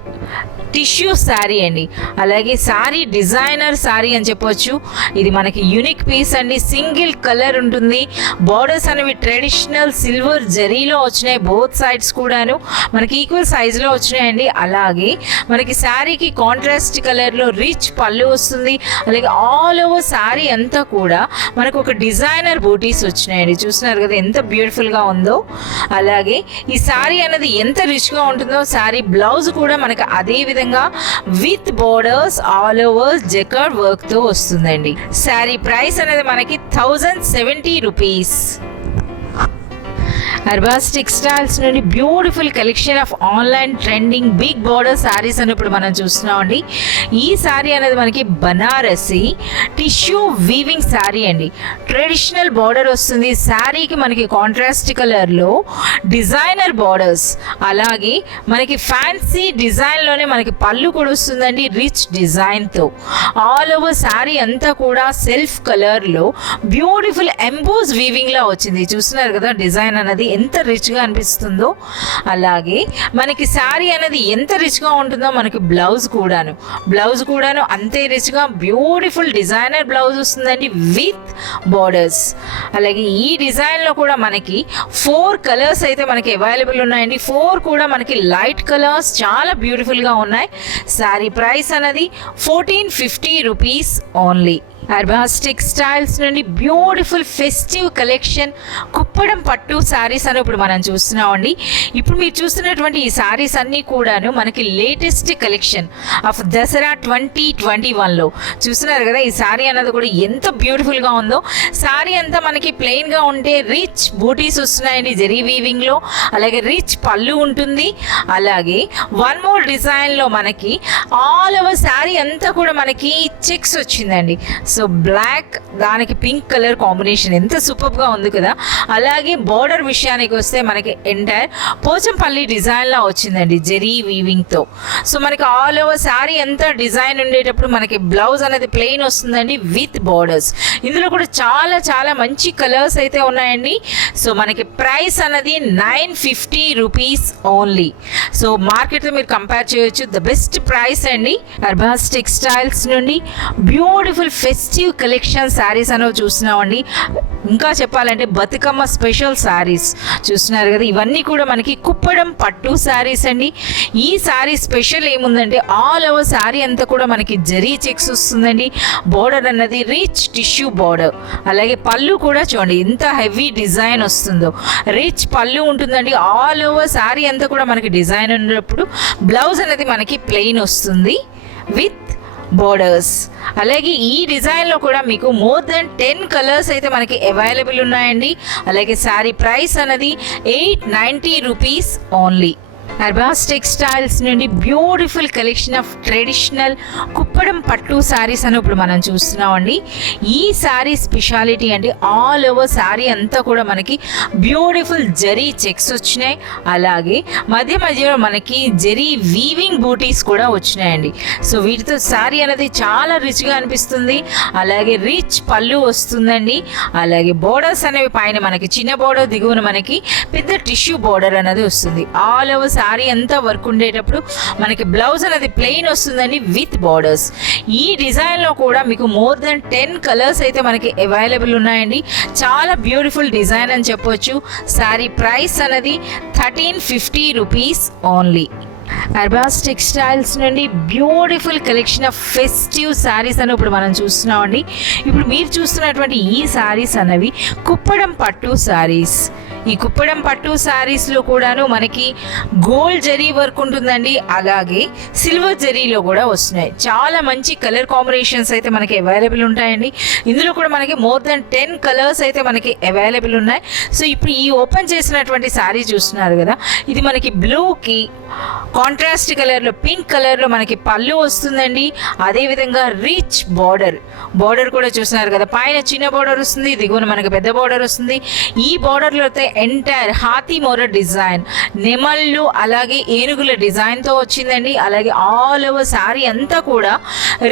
టిష్యూ శారీ అండి. అలాగే శారీ డిజైనర్ శారీ అని చెప్పొచ్చు. ఇది మనకి యూనిక్ పీస్ అండి. సింగిల్ కలర్ ఉంటుంది. బార్డర్స్ అనేవి ట్రెడిషనల్ సిల్వర్ జరీలో వచ్చినాయి. బోత్ సైడ్స్ కూడాను మనకి ఈక్వల్ సైజులో వచ్చినాయండి. అలాగే మనకి శారీకి కాంట్రాస్ట్ కలర్లో రిచ్ పళ్ళు వస్తుంది. అలాగే ఆల్ ఓవర్ శారీ అంతా కూడా మనకు ఒక డిజైనర్ బూటీస్ వచ్చినాయండి. చూస్తున్నారు కదా ఎంత బ్యూటిఫుల్గా ఉందో. అలాగే ఈ శారీ అనేది ఎంత రిచ్గా ఉంటుందో శారీ బ్లౌజ్ కూడా మనకి అదే విధంగా with borders all over jacquard work తో వస్తుందండి. శారీ ప్రైస్ అనేది మనకి 1070 రూపీస్. అర్బాస్ టెక్స్టైల్స్ నుండి beautiful collection of online trending big border sarees అని ఇప్పుడు మనం చూస్తున్నామండి. ఈ శారీ అనేది మనకి బనారసి టిష్యూ వీవింగ్ శారీ అండి. ట్రెడిషనల్ బార్డర్ వస్తుంది. శారీకి మనకి కాంట్రాస్ట్ కలర్లో డిజైనర్ బార్డర్స్, అలాగే మనకి ఫ్యాన్సీ డిజైన్లోనే మనకి పళ్ళు కూడా వస్తుందండి రిచ్ డిజైన్తో. ఆల్ ఓవర్ శారీ అంతా కూడా సెల్ఫ్ కలర్లో బ్యూటిఫుల్ ఎంబోస్ వీవింగ్లా వచ్చింది. చూస్తున్నారు కదా డిజైన్ అనేది ఎంత రిచ్గా అనిపిస్తుందో. అలాగే మనకి శారీ అనేది ఎంత రిచ్గా ఉంటుందో మనకి బ్లౌజ్ కూడాను అంతే రిచ్గా బ్యూటిఫుల్ డిజైనర్ బ్లౌజ్ వస్తుందండి విత్ బార్డర్స్. అలాగే ఈ డిజైన్లో కూడా మనకి 4 కలర్స్ అయితే మనకి అవైలబుల్ ఉన్నాయండి. 4 కూడా మనకి లైట్ కలర్స్ చాలా బ్యూటిఫుల్గా ఉన్నాయి. శారీ ప్రైస్ అనేది 1450 రూపీస్ ఓన్లీ. అర్బాస్ టెక్స్టైల్స్ నుండి బ్యూటిఫుల్ ఫెస్టివ్ కలెక్షన్ కుప్పడం పట్టు శారీస్ అని ఇప్పుడు మనం చూస్తున్నామండి. ఇప్పుడు మీరు చూస్తున్నటువంటి ఈ శారీస్ అన్నీ కూడాను మనకి లేటెస్ట్ కలెక్షన్ ఆఫ్ దసరా 2021లో చూస్తున్నారు కదా. ఈ శారీ అన్నది కూడా ఎంత బ్యూటిఫుల్గా ఉందో. శారీ అంతా మనకి ప్లెయిన్గా ఉంటే రిచ్ బూటీస్ వస్తున్నాయండి జెరీ వీవింగ్లో. అలాగే రిచ్ పళ్ళు ఉంటుంది. అలాగే వన్ మోర్ డిజైన్లో మనకి ఆల్ ఓవర్ శారీ అంతా కూడా మనకి చెక్స్ వచ్చిందండి. సో బ్లాక్ దానికి పింక్ కలర్ కాంబినేషన్ ఎంత సూపర్గా ఉంది కదా. అలాగే బార్డర్ విషయానికి వస్తే మనకి ఎంటైర్ పోచంపల్లి డిజైన్లా వచ్చిందండి జెరీ వీవింగ్తో. సో మనకి ఆల్ ఓవర్ శారీ అంతా డిజైన్ ఉండేటప్పుడు మనకి బ్లౌజ్ అనేది ప్లెయిన్ వస్తుందండి విత్ బార్డర్స్. ఇందులో కూడా చాలా చాలా మంచి కలర్స్ అయితే ఉన్నాయండి. సో మనకి ప్రైస్ అనేది 950 రూపీస్ ఓన్లీ. సో మార్కెట్లో మీరు కంపేర్ చేయొచ్చు, ద బెస్ట్ ప్రైస్ అండి. అర్బాస్ టెక్స్టైల్స్ నుండి బ్యూటిఫుల్ ఫెస్టివ్ కలెక్షన్ శారీస్ అనేవి చూస్తున్నామండి. ఇంకా చెప్పాలంటే బతుకమ్మ స్పెషల్ శారీస్ చూస్తున్నారు కదా. ఇవన్నీ కూడా మనకి కుప్పడం పట్టు శారీస్ అండి. ఈ శారీ స్పెషల్ ఏముందంటే ఆల్ ఓవర్ శారీ అంతా కూడా మనకి జరీ చెక్స్ వస్తుందండి. బోర్డర్ అన్నది రిచ్ టిష్యూ బోర్డర్. అలాగే పళ్ళు కూడా చూడండి ఎంత హెవీ డిజైన్ వస్తుందో. రిచ్ పళ్ళు ఉంటుందండి. ఆల్ ఓవర్ శారీ అంతా కూడా మనకి డిజైన్ ఉన్నప్పుడు బ్లౌజ్ అనేది మనకి ప్లెయిన్ వస్తుంది విత్ బోర్డర్స్. అలాగే ఈ డిజైన్లో కూడా మీకు మోర్ దెన్ 10 కలర్స్ అయితే మనకి అవైలబుల్ ఉన్నాయండి. అలాగే శారీ ప్రైస్ అనేది 890 రూపీస్ ఓన్లీ. అర్బాస్ టెక్స్టైల్స్ నుండి beautiful collection of traditional Kuppadam పట్టు శారీస్ అని ఇప్పుడు మనం చూస్తున్నామండి. ఈ శారీ స్పెషాలిటీ అంటే ఆల్ ఓవర్ శారీ అంతా కూడా మనకి బ్యూటిఫుల్ జరీ చెక్స్ వచ్చినాయి. అలాగే మధ్య మధ్యలో మనకి జరీ వీవింగ్ బూటీస్ కూడా వచ్చినాయండి. సో వీటితో శారీ అనేది చాలా రిచ్గా అనిపిస్తుంది. అలాగే రిచ్ పళ్ళు వస్తుందండి. అలాగే బోర్డర్స్ అనేవి పైన మనకి చిన్న బోర్డర్, దిగువన మనకి పెద్ద టిష్యూ బోర్డర్ అనేది వస్తుంది. ఆల్ ఓవర్ శారీ అంతా వర్క్ ఉండేటప్పుడు మనకి బ్లౌజ్ అనేది ప్లెయిన్ వస్తుందండి విత్ బార్డర్స్. ఈ డిజైన్లో కూడా మీకు మోర్ దెన్ 10 కలర్స్ అయితే మనకి అవైలబుల్ ఉన్నాయండి. చాలా బ్యూటిఫుల్ డిజైన్ అని చెప్పొచ్చు. శారీ ప్రైస్ అనేది 1350 రూపీస్ ఓన్లీ. అర్బాస్ టెక్స్టైల్స్ నుండి beautiful collection of festive saris అని ఇప్పుడు మనం చూస్తున్నామండి. ఇప్పుడు మీరు చూస్తున్నటువంటి ఈ శారీస్ అనేవి కుప్పడం పట్టు శారీస్. ఈ కుప్పడం పట్టు శారీస్లో కూడాను మనకి గోల్డ్ జరీ వర్క్ ఉంటుందండి. అలాగే సిల్వర్ జరీలో కూడా వస్తున్నాయి. చాలా మంచి కలర్ కాంబినేషన్స్ అయితే మనకి అవైలబుల్ ఉంటాయండి. ఇందులో కూడా మనకి మోర్ దెన్ 10 కలర్స్ అయితే మనకి అవైలబుల్ ఉన్నాయి. సో ఇప్పుడు ఈ ఓపెన్ చేసినటువంటి శారీ చూస్తున్నారు కదా, ఇది మనకి బ్లూకి కాంట్రాస్ట్ కలర్లో పింక్ కలర్లో మనకి పళ్ళు వస్తుందండి. అదేవిధంగా రిచ్ బార్డర్ కూడా చూస్తున్నారు కదా, పైన చిన్న బార్డర్ వస్తుంది, దిగువన మనకి పెద్ద బార్డర్ వస్తుంది. ఈ బార్డర్లో అయితే ఎంటైర్ హాతీ మోర డిజైన్, నెమళ్ళు అలాగే ఏనుగుల డిజైన్తో వచ్చిందండి. అలాగే ఆల్ ఓవర్ శారీ అంతా కూడా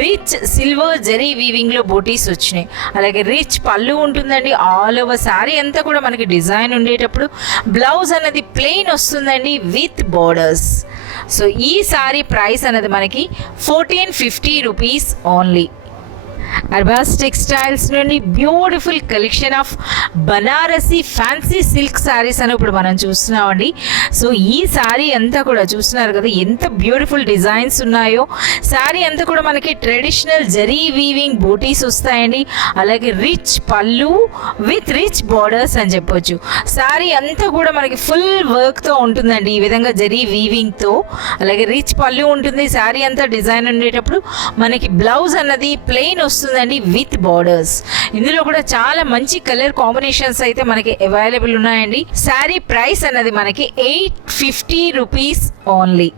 రిచ్ సిల్వర్ జరీ వీవింగ్లో బూటీస్ వచ్చినాయి. అలాగే రిచ్ పళ్ళు ఉంటుందండి. ఆల్ ఓవర్ శారీ అంతా కూడా మనకి డిజైన్ ఉండేటప్పుడు బ్లౌజ్ అనేది ప్లెయిన్ వస్తుందండి విత్ బార్డర్స్. సో ఈ శారీ ప్రైస్ అనేది మనకి 1450 రూపీస్ ఓన్లీ. అర్బాస్ టెక్స్టైల్స్ నుండి beautiful collection of Banarasi fancy silk saris అని ఇప్పుడు మనం చూస్తున్నామండి. సో ఈ శారీ అంతా కూడా చూస్తున్నారు కదా ఎంత బ్యూటిఫుల్ డిజైన్స్ ఉన్నాయో. శారీ అంతా కూడా మనకి ట్రెడిషనల్ జరీ వీవింగ్ బూటీస్ వస్తాయండి. అలాగే రిచ్ పళ్ళు విత్ రిచ్ బార్డర్స్ అని చెప్పొచ్చు. శారీ అంతా కూడా మనకి ఫుల్ వర్క్తో ఉంటుందండి, ఈ విధంగా జరీ వీవింగ్తో. అలాగే రిచ్ పళ్ళు ఉంటుంది. శారీ అంతా డిజైన్ ఉండేటప్పుడు మనకి బ్లౌజ్ అన్నది ప్లెయిన్ వస్తుందండి విత్ బార్డర్స్. ఇందులో కూడా చాలా మంచి కలర్ కాంబినేషన్స్ అయితే మనకి అవైలబుల్ ఉన్నాయండి. శారీ ప్రైస్ అన్నది మనకి 850 రూపీస్ ఓన్లీ.